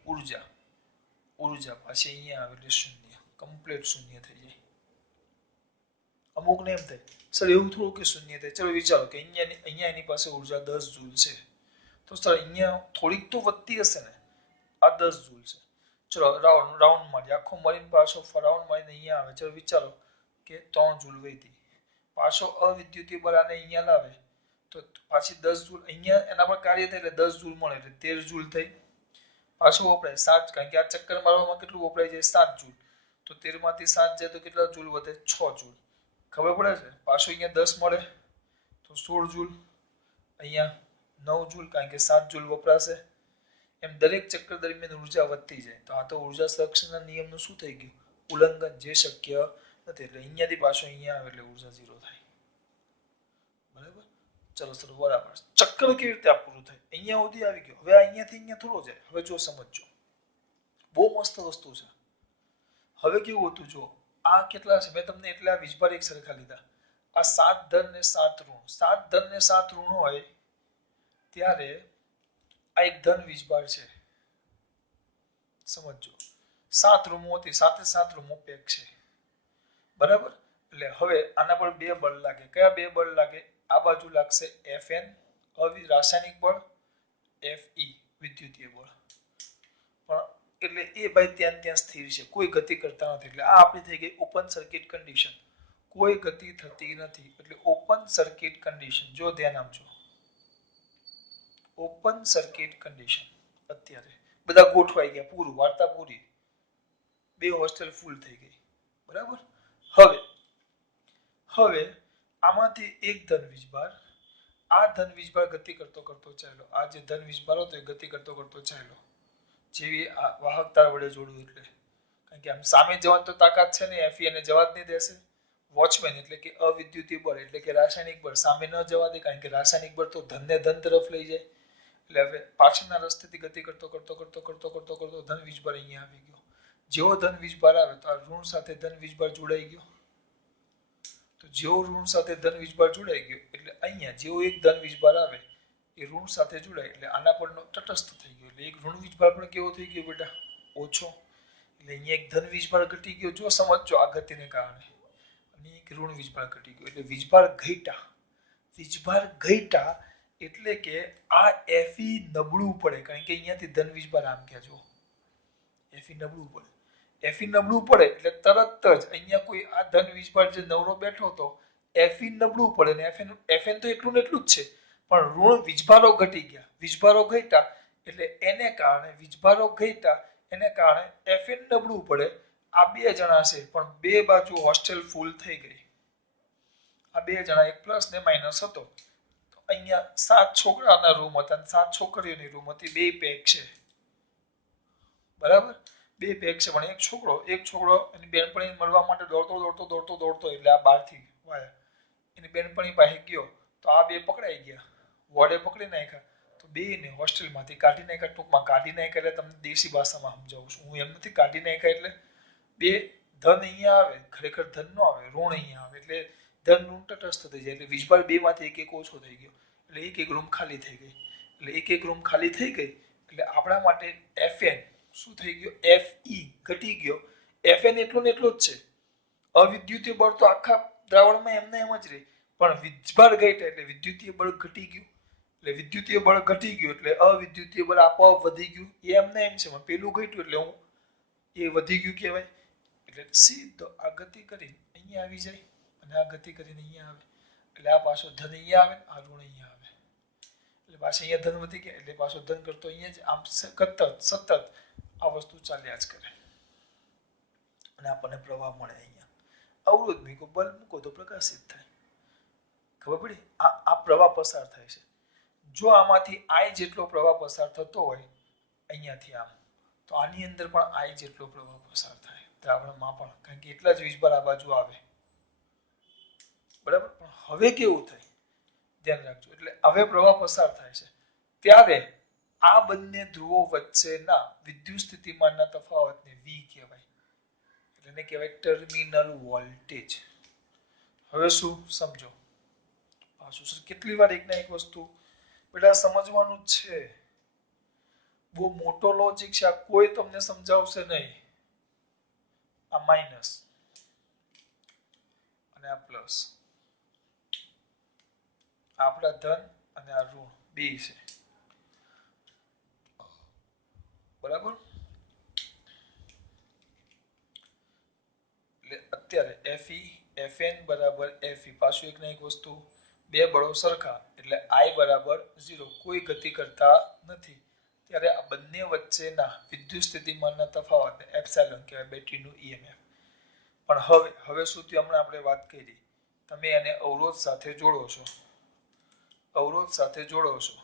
ઉર્જા પાછી અહીંયા આવે એટલે શૂન્ય, કમ્પ્લીટ શૂન્ય થઈ જાય. અમુકને એમ થાય સર એવું થોડું કે શૂન્ય થાય. ચલો વિચારો કે અહીંયા એની પાસે ઉર્જા 10 જૂલ છે, તો સર અહીંયા થોડીક તો વધતી હશે ને, આ 10 જૂલ છે. ચલો રાઉન્ડ મારી, આખો મરીને પાછો રાઉન્ડ મારીને અહીંયા આવે. ચલો વિચારો કે 3 જૂલ વધી. પાછો અવિદ્યુતીય બળ આને અહીંયા લાવે તો પાછી 10 જૂલ અહીંયા એના પર કાર્ય થાય એટલે 10 જૂલ મળે એટલે 13 જૂલ થઈ. પાછું વપરાય 7, કારણ કે આ ચક્કર મારવામાં કેટલું વપરાય છે? 7 જૂલ. તો 13 માંથી 7 જાય તો કેટલા જૂલ વધે? 6 જૂલ. ખબર પડે છે? પાછું અહીંયા 10 મળે તો 16 જૂલ, અહીંયા 9 જૂલ કારણ કે 7 જૂલ વપરાશે. એમ દરેક ચક્કર દરમિયાન ઉર્જા વધતી જાય. તો આ તો ઉર્જા સંરક્ષણના નિયમનું શું થઈ ગયું? ઉલ્લંઘન, જે શક્ય નથી. એટલે અહીંયાથી પાછો અહીંયા આવે એટલે ઉર્જા 0 થાય. બરાબર? ચલો સર, બરાબર. ચક્કર કેવી રીતે આ પૂરું થાય? અહીંયા સુધી આવી ગયો. હવે અહીંયાથી અહીંયા થોડો જાય. હવે જો સમજજો, બહુ મસ્ત વસ્તુ છે. હવે કેવું હતું જો, આ કેટલા છે મેં તમને એટલે આ વીજભાર એક સરખા લીધા. આ 7 ધન ને 7 ઋણ, 7 ધન ને 7 ઋણ હોય ત્યારે આ એક ધન વીજભાર છે. સમજો, 7 રૂમો હતી, 7 રૂમો પેક છે. બરાબર? એટલે હવે આના પર બે બળ લાગે. કયા બે બળ લાગે? આ બાજુ લાગશે Fn રાસાયણિક બળ, Fe વિદ્યુતીય બળ. પણ એટલે એ ભાઈ ત્યાં સ્થિર છે, કોઈ ગતિ કરતા નથી. એટલે આ આપણી થઈ ગઈ ઓપન સર્કિટ કન્ડિશન. કોઈ ગતિ થતી નથી એટલે ઓપન સર્કિટ કન્ડિશન. જો ધ્યાન આપજો, ઓપન સર્કિટ કન્ડિશન. અત્યારે બધા ગોઠવાઈ ગયા, પૂરું, વાર્તા પૂરી. બે હોસ્ટેલ ફૂલ થઈ ગઈ. બરાબર? હવે આમાંથી એક ધન વીજભાર, આ ધન વીજભાર ગતિ કરતો ચાલ્યો. આ જે ધન વીજભાર હતો એ ગતિ કરતો ચાલ્યો. જેવી આ વાહક તાર વડે જોડવું એટલે, કારણ કે આમ સામે જવાની તો તાકાત છે ને, Fe એને જવા જ નહીં દેશે. વોચમેન એટલે કે અવિદ્યુતીય બળ એટલે કે રાસાયણિક બળ સામે ન જવા દે, કારણ કે રાસાયણિક બળ તો ધનને ધન તરફ લઈ જાય. એટલે હવે પાછળના રસ્તેથી ગતિ કરતો કરતો કરતો કરતો કરતો કરતો ધન વીજભાર અહીંયા આવી ગયો. જેવો ધન વીજભાર આવે તો આ ઋણ સાથે ધન વીજભાર જોડાઈ ગયો. તો જેવો ઋણ સાથે ધન વીજભાર જોડાઈ ગયો એટલે અહીંયા જેવો એક ધન વીજભાર આવે એ ઋણ સાથે જોડાય એટલે આના પરનો તટસ્થ થઈ ગયો. એટલે એક ઋણ વીજભાર પણ કેવો થઈ ગયો બેટા? ઓછો. એટલે અહીંયા એક ધન વીજભાર ઘટી ગયો, જો સમજજો આ ગતિને કારણે. અને એક ઋણ વીજભાર ઘટી ગયો એટલે વીજભાર ઘટ્યા. વીજભાર ઘટ્યા એટલે કે આ Fe નબળું પડે, કારણ કે અહીંયાથી ધન વીજભાર આમ ગયા જો Fe નબળું પડે. Fe નબળું પડે એટલે તરત જ અહીંયા કોઈ આ ધન વીજભાર જે નવરો બેઠો હતો Fe નબળું પડે ને Fn તો એટલું ને એટલું જ છે, પણ ઋણ વીજભારો ઘટી ગયા. વીજભારો ઘટ્યા એટલે એને કારણે વીજભારો ઘટ્યા એને કારણે Fn નબળું પડે. આ બે જણા છે પણ બે બાજુ હોસ્ટેલ ફૂલ થઈ ગઈ. આ બે જણા એક પ્લસ ને માઇનસ હતો. તો અહીંયા 7 છોકરાના રૂમ હતા અને 7 છોકરીઓની રૂમ હતી. બે પેક છે, બરાબર? બે પેક છે પણ એક છોકરો એની બેનપણી મળવા માટે દોડતો એટલે આ બહારથી વાયા એની બેનપણી પાસે ગયો તો આ બે પકડાઈ ગયા. વોર્ડે પકડી નાખ્યા તો બેને હોસ્ટેલમાંથી કાઢી નાખ્યા. ટૂંકમાં કાઢી નાખ્યા એટલે તમને દેશી ભાષામાં સમજાવું છું હું, એમ નથી કાઢી નાખ્યા એટલે બે ધન અહીંયા આવે, ખરેખર ધન નો આવે, ઋણ અહીંયા આવે એટલે ધન ઋણ તટસ્થ થઈ જાય એટલે વીજભાર બે માંથી એક ઓછો થઈ ગયો એટલે એક રૂમ ખાલી થઈ ગઈ. એટલે એક રૂમ ખાલી થઈ ગઈ એટલે આપણા માટે Fn શું થઈ ગયો? Fe ઘટી ગયો. Fn એટલો ને એટલો જ છે. અવિદ્યુતીય બળ તો આખા દ્રાવણમાં એમને એમ જ રહે, પણ વીજભાર ઘટ્યા એટલે વિદ્યુતીય બળ ઘટી ગયું. એટલે વિદ્યુતીય બળ ઘટી ગયું એટલે અવિદ્યુતીય બળ આપોઆપ વધી ગયું. એ એમને એમ છે, પણ પેલું ઘટ્યું એટલે હું એ વધી ગયું કહેવાય. એટલે સીધો આ ગતિ કરીને અહીંયા આવી જાય અને આ ગતિ કરીને અહીંયા આવે એટલે આ પાછો ધન અહીંયા આવે, આ ઋણ અહીંયા આવે એટલે પાછા અહીંયા ધન વધી ગયા એટલે પાછો ધન કરતો અહીંયા જ આમ સતત આ વસ્તુ ચાલ્યા જ કરે અને આપણને પ્રવાહ મળે. અહીંયા અવરોધ મૂકો, બલ્બ મૂકો તો પ્રકાશિત થાય. ખબર પડી? આ પ્રવાહ પસાર થાય છે. જો આમાંથી I જેટલો પ્રવાહ પસાર થતો હોય અહીંયાથી આમ, તો આની અંદર પણ I જેટલો પ્રવાહ પસાર થાય દ્રાવણમાં પણ, કારણ કે એટલા જ વીજભાર આ બાજુ આવે, બરાબર? પણ હવે કેવું થાય ધ્યાન રાખજો. એટલે હવે પ્રવાહ પસાર થાય છે ત્યારે આ બંને ધ્રુવો વચ્ચેના વિદ્યુત સ્થિતિમાનના તફાવતને V કહેવાય. એટલે એને કહેવાય ટર્મિનલ વોલ્ટેજ. હવે શું સમજો? પાછું કેટલી વાર એક ના એક વસ્તુ બેટા સમજવાનું જ છે. બહુ મોટો લોજિક છે, આ કોઈ તમને સમજાવશે નહીં. આ માઇનસ અને આ પ્લસ, આપણા ધન અને આ ઋણ બે છે, બરાબર? એટલે અત્યારે Fe Fn બરાબર Fe, પાછું એક ને એક વસ્તુ બે બળો સરખા એટલે I બરાબર 0, કોઈ ગતિ કરતા નથી ત્યારે આ બંને વચ્ચેના વિદ્યુત સ્થિતિમાનના તફાવતને એપ્સિલોન કહેવાય, બેટરીનું EMF. પણ હવે શું થયું? હમણાં આપણે વાત કરી, તમે એને અવરોધ સાથે જોડો છો, અવરોધ સાથે જોડો છો.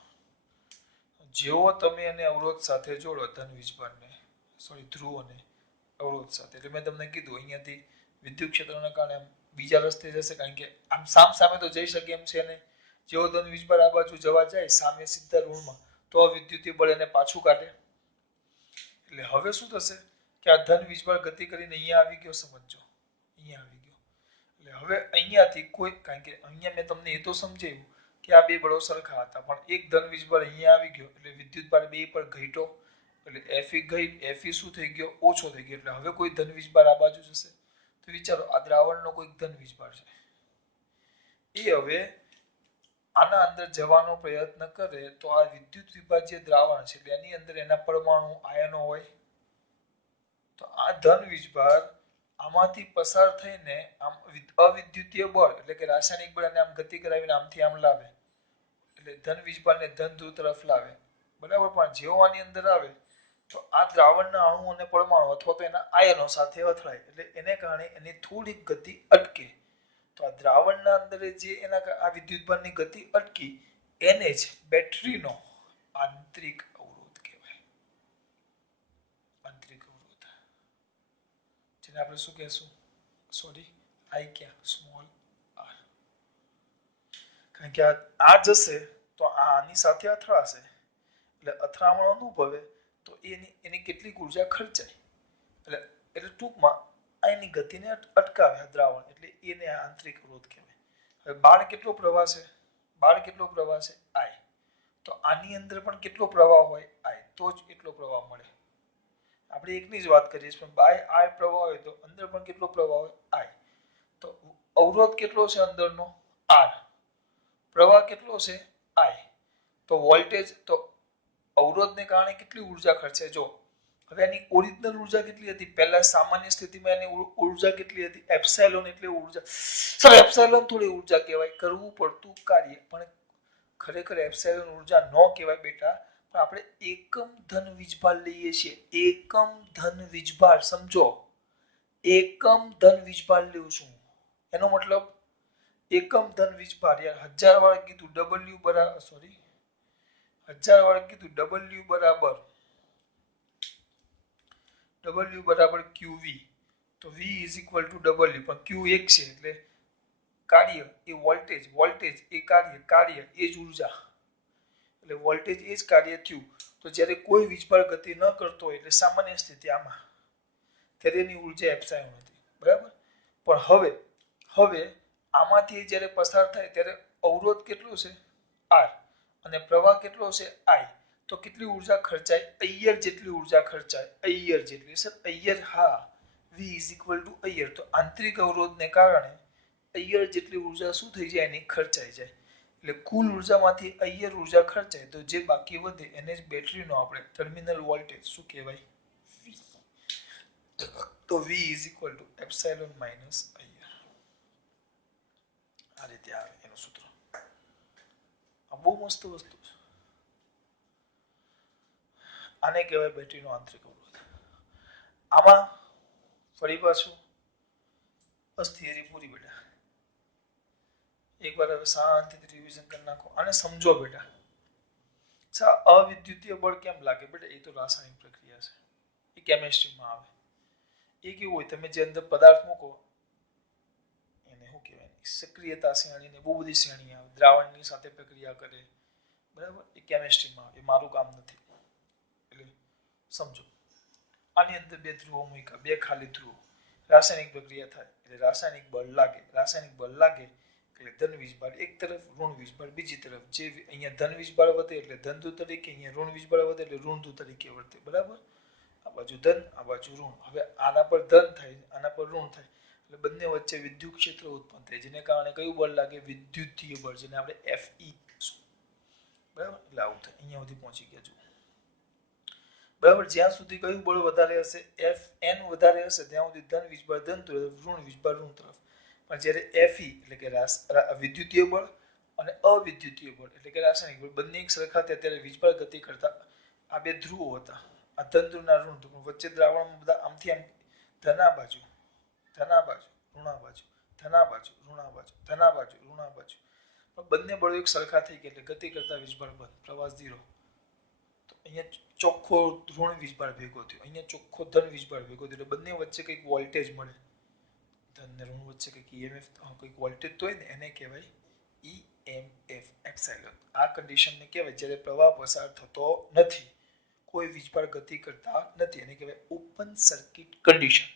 જેવો તમે એને અવરોધ સાથે જોડો ધન વીજભારને, સોરી ધ્રુવોને અવરોધ સાથે, એટલે મેં તમને કીધું અહીંયાથી વિદ્યુત ક્ષેત્રના કારણે બીજા રસ્તે જશે, કારણ કે આમ સામે તો જઈ શકે એમ છે ને. જેવો ધન વીજભાર આ બાજુ જવા જાય સામે સીધા ઋણમાં તો વિદ્યુતીય બળ એને પાછું કાઢે. એટલે હવે શું થશે કે આ ધન વીજભાર ગતિ કરીને અહીંયા આવી ગયો, સમજો અહીંયા આવી ગયો એટલે હવે અહીંયાથી કોઈ, કારણ કે અહીંયા મેં તમને એ તો સમજાવ્યું કે આ બે બળો સરખા હતા, પણ એક ધન વીજભાર અહીંયા આવી ગયો એટલે વિદ્યુતભાર બે પર ઘટ્યો એટલે Fe શું થઈ ગયો? ઓછો થઈ ગયો. એટલે હવે કોઈ ધન વીજભાર આ બાજુ જશે તો વિચારો આ દ્રાવણનો કોઈ ધન વીજભાર છે, એ હવે આના અંદર જવાનો પ્રયત્ન કરે તો આ વિદ્યુત વિભાજ્ય દ્રાવણ છે એટલે એની અંદર એના પરમાણુ આયનો હોય. તો આ ધન વીજભાર આમાંથી પસાર થઈને આમ અવિદ્યુતીય બળ એટલે કે રાસાયણિક બળ આમ ગતિ કરાવીને આમથી આમ લાવે એટલે ધન વીજભારને ધન ધ્રુવ તરફ લાવે, બરાબર? પણ જેવો આની અંદર આવે તો આ દ્રાવણના અણુ અને પરમાણુ અથવા તો એના આયનો સાથે અથડાય એટલે એને કારણે એની થોડીક ગતિ અટકે. તો આ દ્રાવણના અંદર જે એના આ વિદ્યુતભારની ગતિ અટકી એને જ બેટરીનો આંતરિક અવરોધ કહેવાય. આંતરિક અવરોધ, જેને આપણે શું કહેશું? સોરી, આઈ ક્યાં સ્મોલ આર, કારણ કે આ જશે તો આની સાથે અથડાશે એટલે અથડામણ અનુભવે તો એની કેટલીક ઉર્જા ખર્ચાય એટલે ટૂંકમાં એની ગતિને અટકાવે દ્રાવણ એટલે એને આંતરિક અવરોધ કહેવાય. હવે બાળ કેટલો પ્રવાહ છે, બાળ કેટલો પ્રવાહ છે આઈ, તો આની અંદર પણ કેટલો પ્રવાહ હોય આઈ, તો જ એટલો પ્રવાહ મળે. આપણે એકની જ વાત કરીએ પણ બાય આઈ પ્રવાહ હોય તો અંદર પણ કેટલો પ્રવાહ હોય આઈ, તો અવરોધ કેટલો છે અંદરનો આર, પ્રવાહ કેટલો છે આઈ, તો વોલ્ટેજ તો અવરોધને કારણે કેટલી ઉર્જા ખર્ચે જો. હવે એની ઓરિજિનલ ઉર્જા કેટલી હતી, પહેલા સામાન્ય સ્થિતિમાં એની ઉર્જા કેટલી હતી એપ્સાઇલોન, એટલે ઉર્જા સર એપ્સાઇલોન થોડી ઉર્જા કહેવાય, કરવું પડતું કાર્ય, પણ ખરેખર એપ્સાઇલોન ઉર્જા ન કહેવાય બેટા, પણ આપણે એકમ ધન વીજભાર લઈએ છીએ, એકમ ધન વીજભાર સમજો, એકમ ધન વીજભાર લઉં છું એનો મતલબ એકમ ધન વીજભાર, યાર 1000 વાળા કીધું W બરાબર, સોરી 1000 વાળા કીધું W બરાબર QV, તો V is equal to W, પણ Q એક છે એટલે કાર્ય એ વોલ્ટેજ, વોલ્ટેજ એ કાર્ય, કાર્ય એ જ ઉર્જા, એટલે વોલ્ટેજ એ જ કાર્ય થયું. તો જ્યારે કોઈ વીજભાર ગતિ ન કરતો હોય એટલે સામાન્ય સ્થિતિ આમાં, ત્યારે એની ઉર્જા એપ્સાઇલોન હતી, બરાબર. પણ હવે આમાંથી જ્યારે પસાર થાય ત્યારે અવરોધ કેટલો છે આર અને પ્રવાહ કેટલો છે આઈ, તો કેટલી ઉર્જા ખર્ચાય, અય્યર જેટલી ઉર્જા ખર્ચાય, અય્યર જેટલી. સર અય્યર, હા, V is equal two Iyer, તો આંતરિક અવરોધને કારણે અય્યર જેટલી ઉર્જા શું થઈ જાય એની ખર્ચાઈ જાય, એટલે કુલ ઉર્જામાંથી અય્યર ઉર્જા ખર્ચાય તો જે બાકી વધે એને જ બેટરીનો આપણે ટર્મિનલ વોલ્ટેજ શું કહેવાય, તો V is equal two epsilon minus Iyer. આ રીતે આવે એનું સૂત્ર. આ બહુ મસ્ત વસ્તુ છે, આને કહેવાય બેટરીનો આંતરિક અવરોધ. આમાં ફરી પાછું બસ થિયરી પૂરી બેટા, એકવાર હવે શાંતિથી રિવિઝન કરી નાખો અને સમજો બેટા. અવિદ્યુતીય બળ કેમ લાગે બેટા, એ તો રાસાયણિક પ્રક્રિયા છે, એ કેમિસ્ટ્રીમાં આવે. એ કેવું હોય, તમે જે અંદર પદાર્થ મૂકો એને શું કહેવાય, સક્રિયતા શ્રેણી ને બહુ બધી શ્રેણી આવે, દ્રાવણની સાથે પ્રક્રિયા કરે, બરાબર, એ કેમિસ્ટ્રીમાં આવે, એ મારું કામ નથી, એટલે સમજો. આની અંદર બે ધ્રુવો મૂક્યા, બે ખાલી ધ્રુવો, રાસાયણિક પ્રક્રિયા થાય એટલે રાસાયણિક બળ લાગે, રાસાયણિક બળ લાગે એટલે ધન વીજભાર એક તરફ, ઋણ વીજભાર બીજી તરફ. જે અહીંયા ધન વીજભાર વધે એટલે ધન ધ્રુવ તરીકે, અહીંયા ઋણ વીજભાર વધે એટલે ઋણ ધ્રુવ તરીકે વર્તે, બરાબર. આ બાજુ ધન, આ બાજુ ઋણ. હવે આના પર ધન થાય, આના પર ઋણ થાય એટલે બંને વચ્ચે વિદ્યુત ક્ષેત્ર ઉત્પન્ન થાય, જેને કારણે કયું બળ લાગે, વિદ્યુતીય બળ, જેને આપણે FE, બરાબર. એટલે આવું થાય. અહીંયા સુધી પહોંચી ગયા છો, બરાબર. જ્યાં સુધી કયું બળ વધારે હશે, Fn વધારે હશે ત્યાં સુધી ધન વીજભાર ધન તરફ, ઋણ વીજભાર ઋણ તરફ. પણ જ્યારે Fe એટલે કે વિદ્યુતીય બળ અને અવિદ્યુતીય બળ એટલે કે રાસાયણિક બળ બંને એક સરખા થાય ત્યારે વીજભાર ગતિ કરતા આ બે ધ્રુવો હતા, આ ધન ધ્રુવના ઋણ ધ્રુવ વચ્ચે દ્રાવણમાં બધા આમથી આમ ધના બાજુ, ધના બાજુ, ઋણા બાજુ, ધના બાજુ, ઋણા બાજુ, ધના બાજુ, ઋણા બાજુ, પણ બંને બળો એક સરખા થઈ ગયા એટલે ગતિ કરતા વીજભાર બંધ, પ્રવાહ 0. તો અહીંયા ચોખ્ખો ઋણ વીજભાર ભેગો થયો, અહીંયા ચોખ્ખો ધન વીજભાર ભેગો થયો, એટલે બંને વચ્ચે કંઈક વોલ્ટેજ મળે, ધન ને ઋણ વચ્ચે કંઈક EMF, કંઈક વોલ્ટેજ તો હોય ને, એને કહેવાય EMF, એપ્સાઇલોન. આ કન્ડિશનને કહેવાય જ્યારે પ્રવાહ પસાર થતો નથી, કોઈ વીજભાર ગતિ કરતા નથી, એને કહેવાય open circuit condition.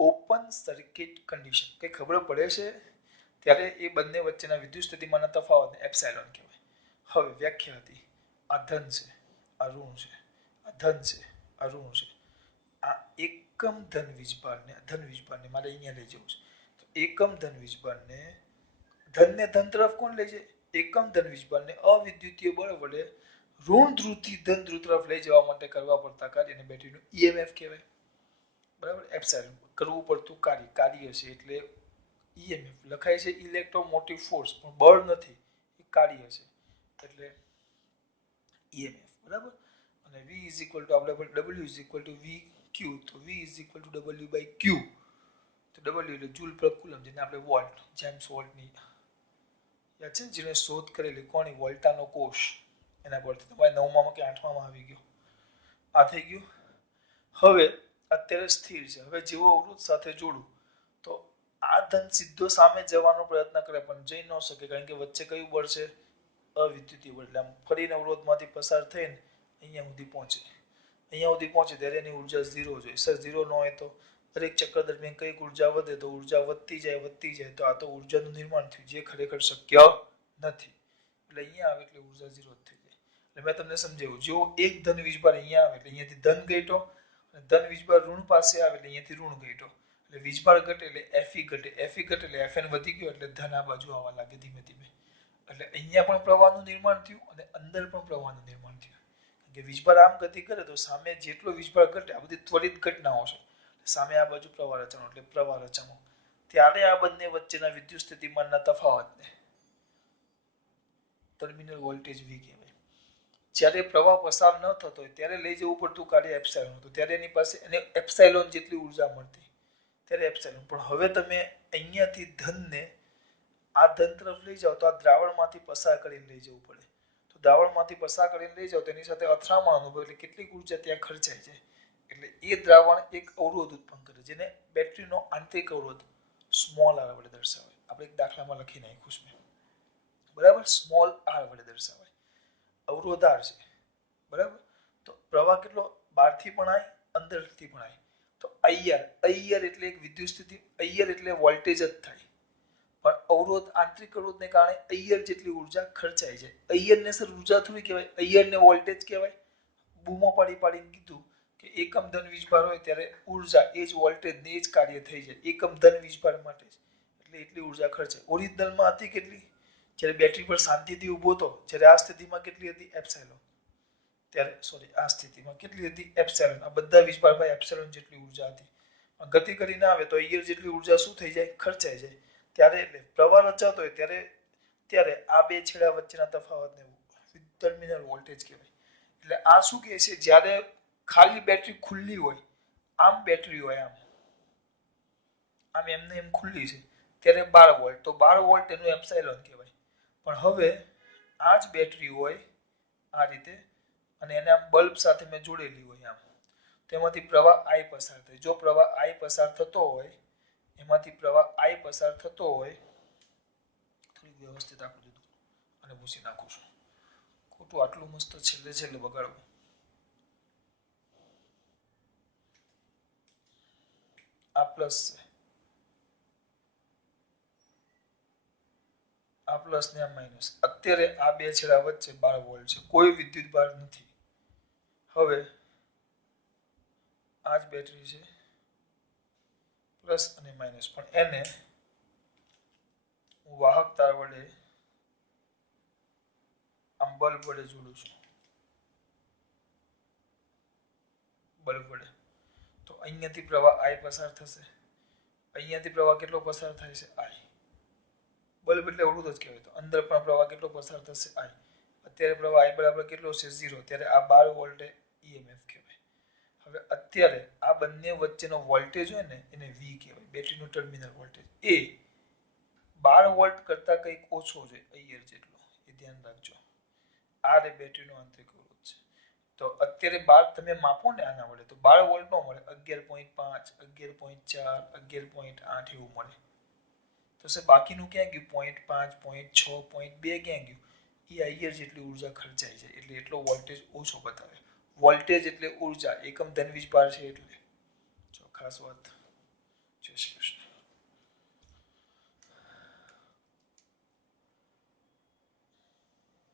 Open circuit condition કઈ ખબર પડે છે ત્યારે એ બંને વચ્ચેના વિદ્યુત સ્થિતિમાનના તફાવતને એપ્સાઇલોન કહેવાય. હવે વ્યાખ્યા હતી, આ ધન છે, આ ઋણ છે, આ ધન છે, આ ઋણ છે. આ એકમ ધન વીજભારને મારે અહીંયા લઈ જવું છે, તો એકમ ધન વીજભારને ધનને ધન તરફ કોણ લઈ જાય, એકમ ધન વીજભારને અવિદ્યુતીય બળ વડે ઋણ ધ્રુવથી ધન ધ્રુવ તરફ લઈ જવા માટે કરવા પડતા કાર્યને બેટરીનું EMF કહેવાય, બરાબર. એપ્સાઇલોન કરવું પડતું કાર્ય, કાર્ય છે એટલે EMF લખાય છે ઇલેક્ટ્રોમોટિવ ફોર્સ, પણ બળ નથી, એ કાર્ય છે એટલે EMF, બરાબર. અને V ઇઝ ઇક્વલ ટુ આપણે W is equal to VQ, તો V is equal to W by Q, તો W એટલે જૂલ પર કુલમ, જેને આપણે વોલ્ટ, જેમ્સ વોલ્ટની યાદ છે, જેને શોધ કરેલી કોની, વોલ્ટાનો કોષ, એના પરથી. તમારે 9માં કે 8માં આવી ગયો. આ થઈ ગયું. હવે અત્યારે સ્થિર છે, હવે જેવો અવરોધ સાથે જોડું તો આ ધન સીધો સામે જવાનો પ્રયત્ન કરે પણ જઈ ન શકે, કારણ કે વચ્ચે કયું બળ છે? અવિદ્યુતીય બળ. એટલે આમ ફરીને અવરોધમાંથી પસાર થઈને અહીંયા સુધી પહોંચે. અહીંયા સુધી પહોંચે ત્યારે એની ઉર્જા 0 જોઈએ. સર 0 ન હોય તો દરેક ચક્ર દરમિયાન કઈક ઉર્જા વધે તો ઉર્જા વધતી જાય તો આ તો ઉર્જાનું નિર્માણ થયું, જે ખરેખર શક્ય નથી. એટલે અહીંયા આવે એટલે ઉર્જા 0 જ થઈ જાય. એટલે મેં તમને સમજાવ્યું, જો એક ધન વીજભાર અહીંયા આવે એટલે અહીંયાથી ધન ઘટ્યો, અને ધન વીજભાર ઋણ પાસે આવે એટલે અહીંયાથી ઋણ ઘટ્યો. એટલે વીજભાર ઘટે એટલે Fe ઘટે, Fe ઘટે એટલે Fn વધી ગયો, એટલે ધન આ બાજુ આવવા લાગે ધીમે ધીમે. એટલે અહીંયા પણ પ્રવાહનું નિર્માણ થયું અને અંદર પણ પ્રવાહનું નિર્માણ થયું. કે વીજભાર આમ ગતિ કરે તો સામે જેટલો વીજભાર ઘટે, આ બધી ત્વરિત ઘટનાઓ છે. સામે આ બાજુ પ્રવાહ રચાણો એટલે પ્રવાહ રચાણો. ત્યારે આ બંને વચ્ચેના વિદ્યુત સ્થિતિમાનના તફાવતને ટર્મિનલ વોલ્ટેજ V કહેવાય. જ્યારે પ્રવાહ પસાર ન થતો હોય ત્યારે લઈ જવું પડતું કાર્ય એપ્સાઇલોન હતું. ત્યારે એની પાસે એને એપ્સાઇલોન જેટલી ઉર્જા મળતી. ત્યારે એપ્સાઇલોન. પણ હવે તમે અહીંયાથી ધનને આ ધન તરફ લઈ જાઓ તો આ દ્રાવણમાંથી પસાર કરીને લઈ જવું પડે. તો દ્રાવણમાંથી પસાર કરીને લઈ જાઓ તેની સાથે અથડામણ અનુભવે એટલે કેટલીક ઉર્જા ત્યાં ખર્ચાઈ જાય. એટલે એ દ્રાવણ એક અવરોધ ઉત્પન્ન કરે, જેને બેટરીનો આંતરિક અવરોધ સ્મોલ r વડે દર્શાવાય. આપણે એક દાખલામાં લખી નાખ્યું છે. બરાબર, સ્મોલ r વડે દર્શાવાય. અવરોધ r છે. બરાબર. તો પ્રવાહ કેટલો બહારથી પણ આવે, અંદરથી પણ આવે. તો IR એટલે એક વિદ્યુત સ્થિતિ, IR એટલે વોલ્ટેજ જ થાય. પણ અવરોધ આંતરિક અવરોધને કારણે IR જેટલી ઉર્જા ખર્ચાઈ જાય. IR ને સર ઉર્જા થોડી કહેવાય, IR ને વોલ્ટેજ કહેવાય. બૂમો પાડીને કીધું કે એકમ ધન વીજભાર હોય ત્યારે ઉર્જા એ જ વોલ્ટેજ ને એ જ કાર્ય થઈ જાય એકમ ધન વીજભાર માટે જ. એટલે એટલી ઉર્જા ખર્ચાય. ઓરિજિનલમાં હતી કેટલી? જ્યારે બેટરી પર શાંતિથી ઊભો હતો, જ્યારે આ સ્થિતિમાં કેટલી હતી? એપ્સાઇલોન. ત્યારે આ સ્થિતિમાં કેટલી હતી? એપ્સાઇલોન. આ બધા વીજભારમાં એપ્સાઇલોન જેટલી ઉર્જા હતી. ગતિ કરીને આવે તો IR જેટલી ઉર્જા શું થઈ જાય? ખર્ચાઈ જાય. ત્યારે એટલે પ્રવાહ રચાતો હોય ત્યારે આ બે છેડા વચ્ચેના તફાવતને ટર્મિનલ વોલ્ટેજ કહેવાય. એટલે આ શું કહે છે? જ્યારે ખાલી બેટરી ખુલ્લી હોય, આમ બેટરી હોય, આમ એમને એમ ખુલ્લી છે, ત્યારે 12 વોલ્ટ. તો 12 વોલ્ટ એનું એપ્સાઇલોન કહેવાય. પણ હવે આ જ બેટરી હોય આ રીતે, અને એને આમ બલ્બ સાથે મેં જોડેલી હોય આમ, તેમાંથી પ્રવાહ I પસાર થાય. જો પ્રવાહ I પસાર થતો હોય, એમાંથી પ્રવાહ I પસાર થતો હોય, થોડી વ્યવસ્થિત આપી દીધું અને ભૂસી નાખું છું. ખોટું આટલું મસ્ત છેલ્લે બગાડવું. આ પ્લસ છે, આ પ્લસ ને આ માઇનસ. અત્યારે આ બે છેડા વચ્ચે 12 વોલ્ટ છે, કોઈ વિદ્યુત ભાર નથી. હવે આ જ બેટરી છે, પ્લસ અને માઇનસ, પણ એને હું વાહક તાર વડે આમ બલ્બ વડે જોડું છું. બલ્બ વડે. તો અહીંયાથી પ્રવાહ I પસાર થશે, અહીંયાથી પ્રવાહ કેટલો પસાર થાય છે? I. બલ્બ એટલે અવરોધ જ કહેવાય. તો અંદર પણ પ્રવાહ કેટલો પસાર થશે? I. અત્યારે પ્રવાહ I બરાબર કેટલો છે? 0. ત્યારે આ 12 વોલ્ટ EMF કહેવાય. હવે અત્યારે આ બંને વચ્ચેનો વોલ્ટેજ હોય ને, એને V કહેવાય, બેટરીનો ટર્મિનલ વોલ્ટેજ. એ 12 વોલ્ટ કરતા કંઈક ઓછો છે, IR જેટલો. એ ધ્યાન રાખજો. આ રે બેટરીનો આંતરિક અવરોધ છે. તો અત્યારે 12 તમે માપો ને આના વડે, તો 12 વોલ્ટ નો મળે, 11.5, 11.4, 11.8 એવું મળે. તો સર બાકીનું ક્યાં ગયું? 0.5, 0.6, 0.2 ક્યાં ગયું? એ IR જેટલી ઉર્જા ખર્ચાઈ જાય, એટલે એટલો વોલ્ટેજ ઓછો બતાવે. વોલ્ટેજ એટલે ઉર્જા, એકમ ધન વીજભાર છે એટલે. જો ખાસ વાત. જય શ્રી કૃષ્ણ.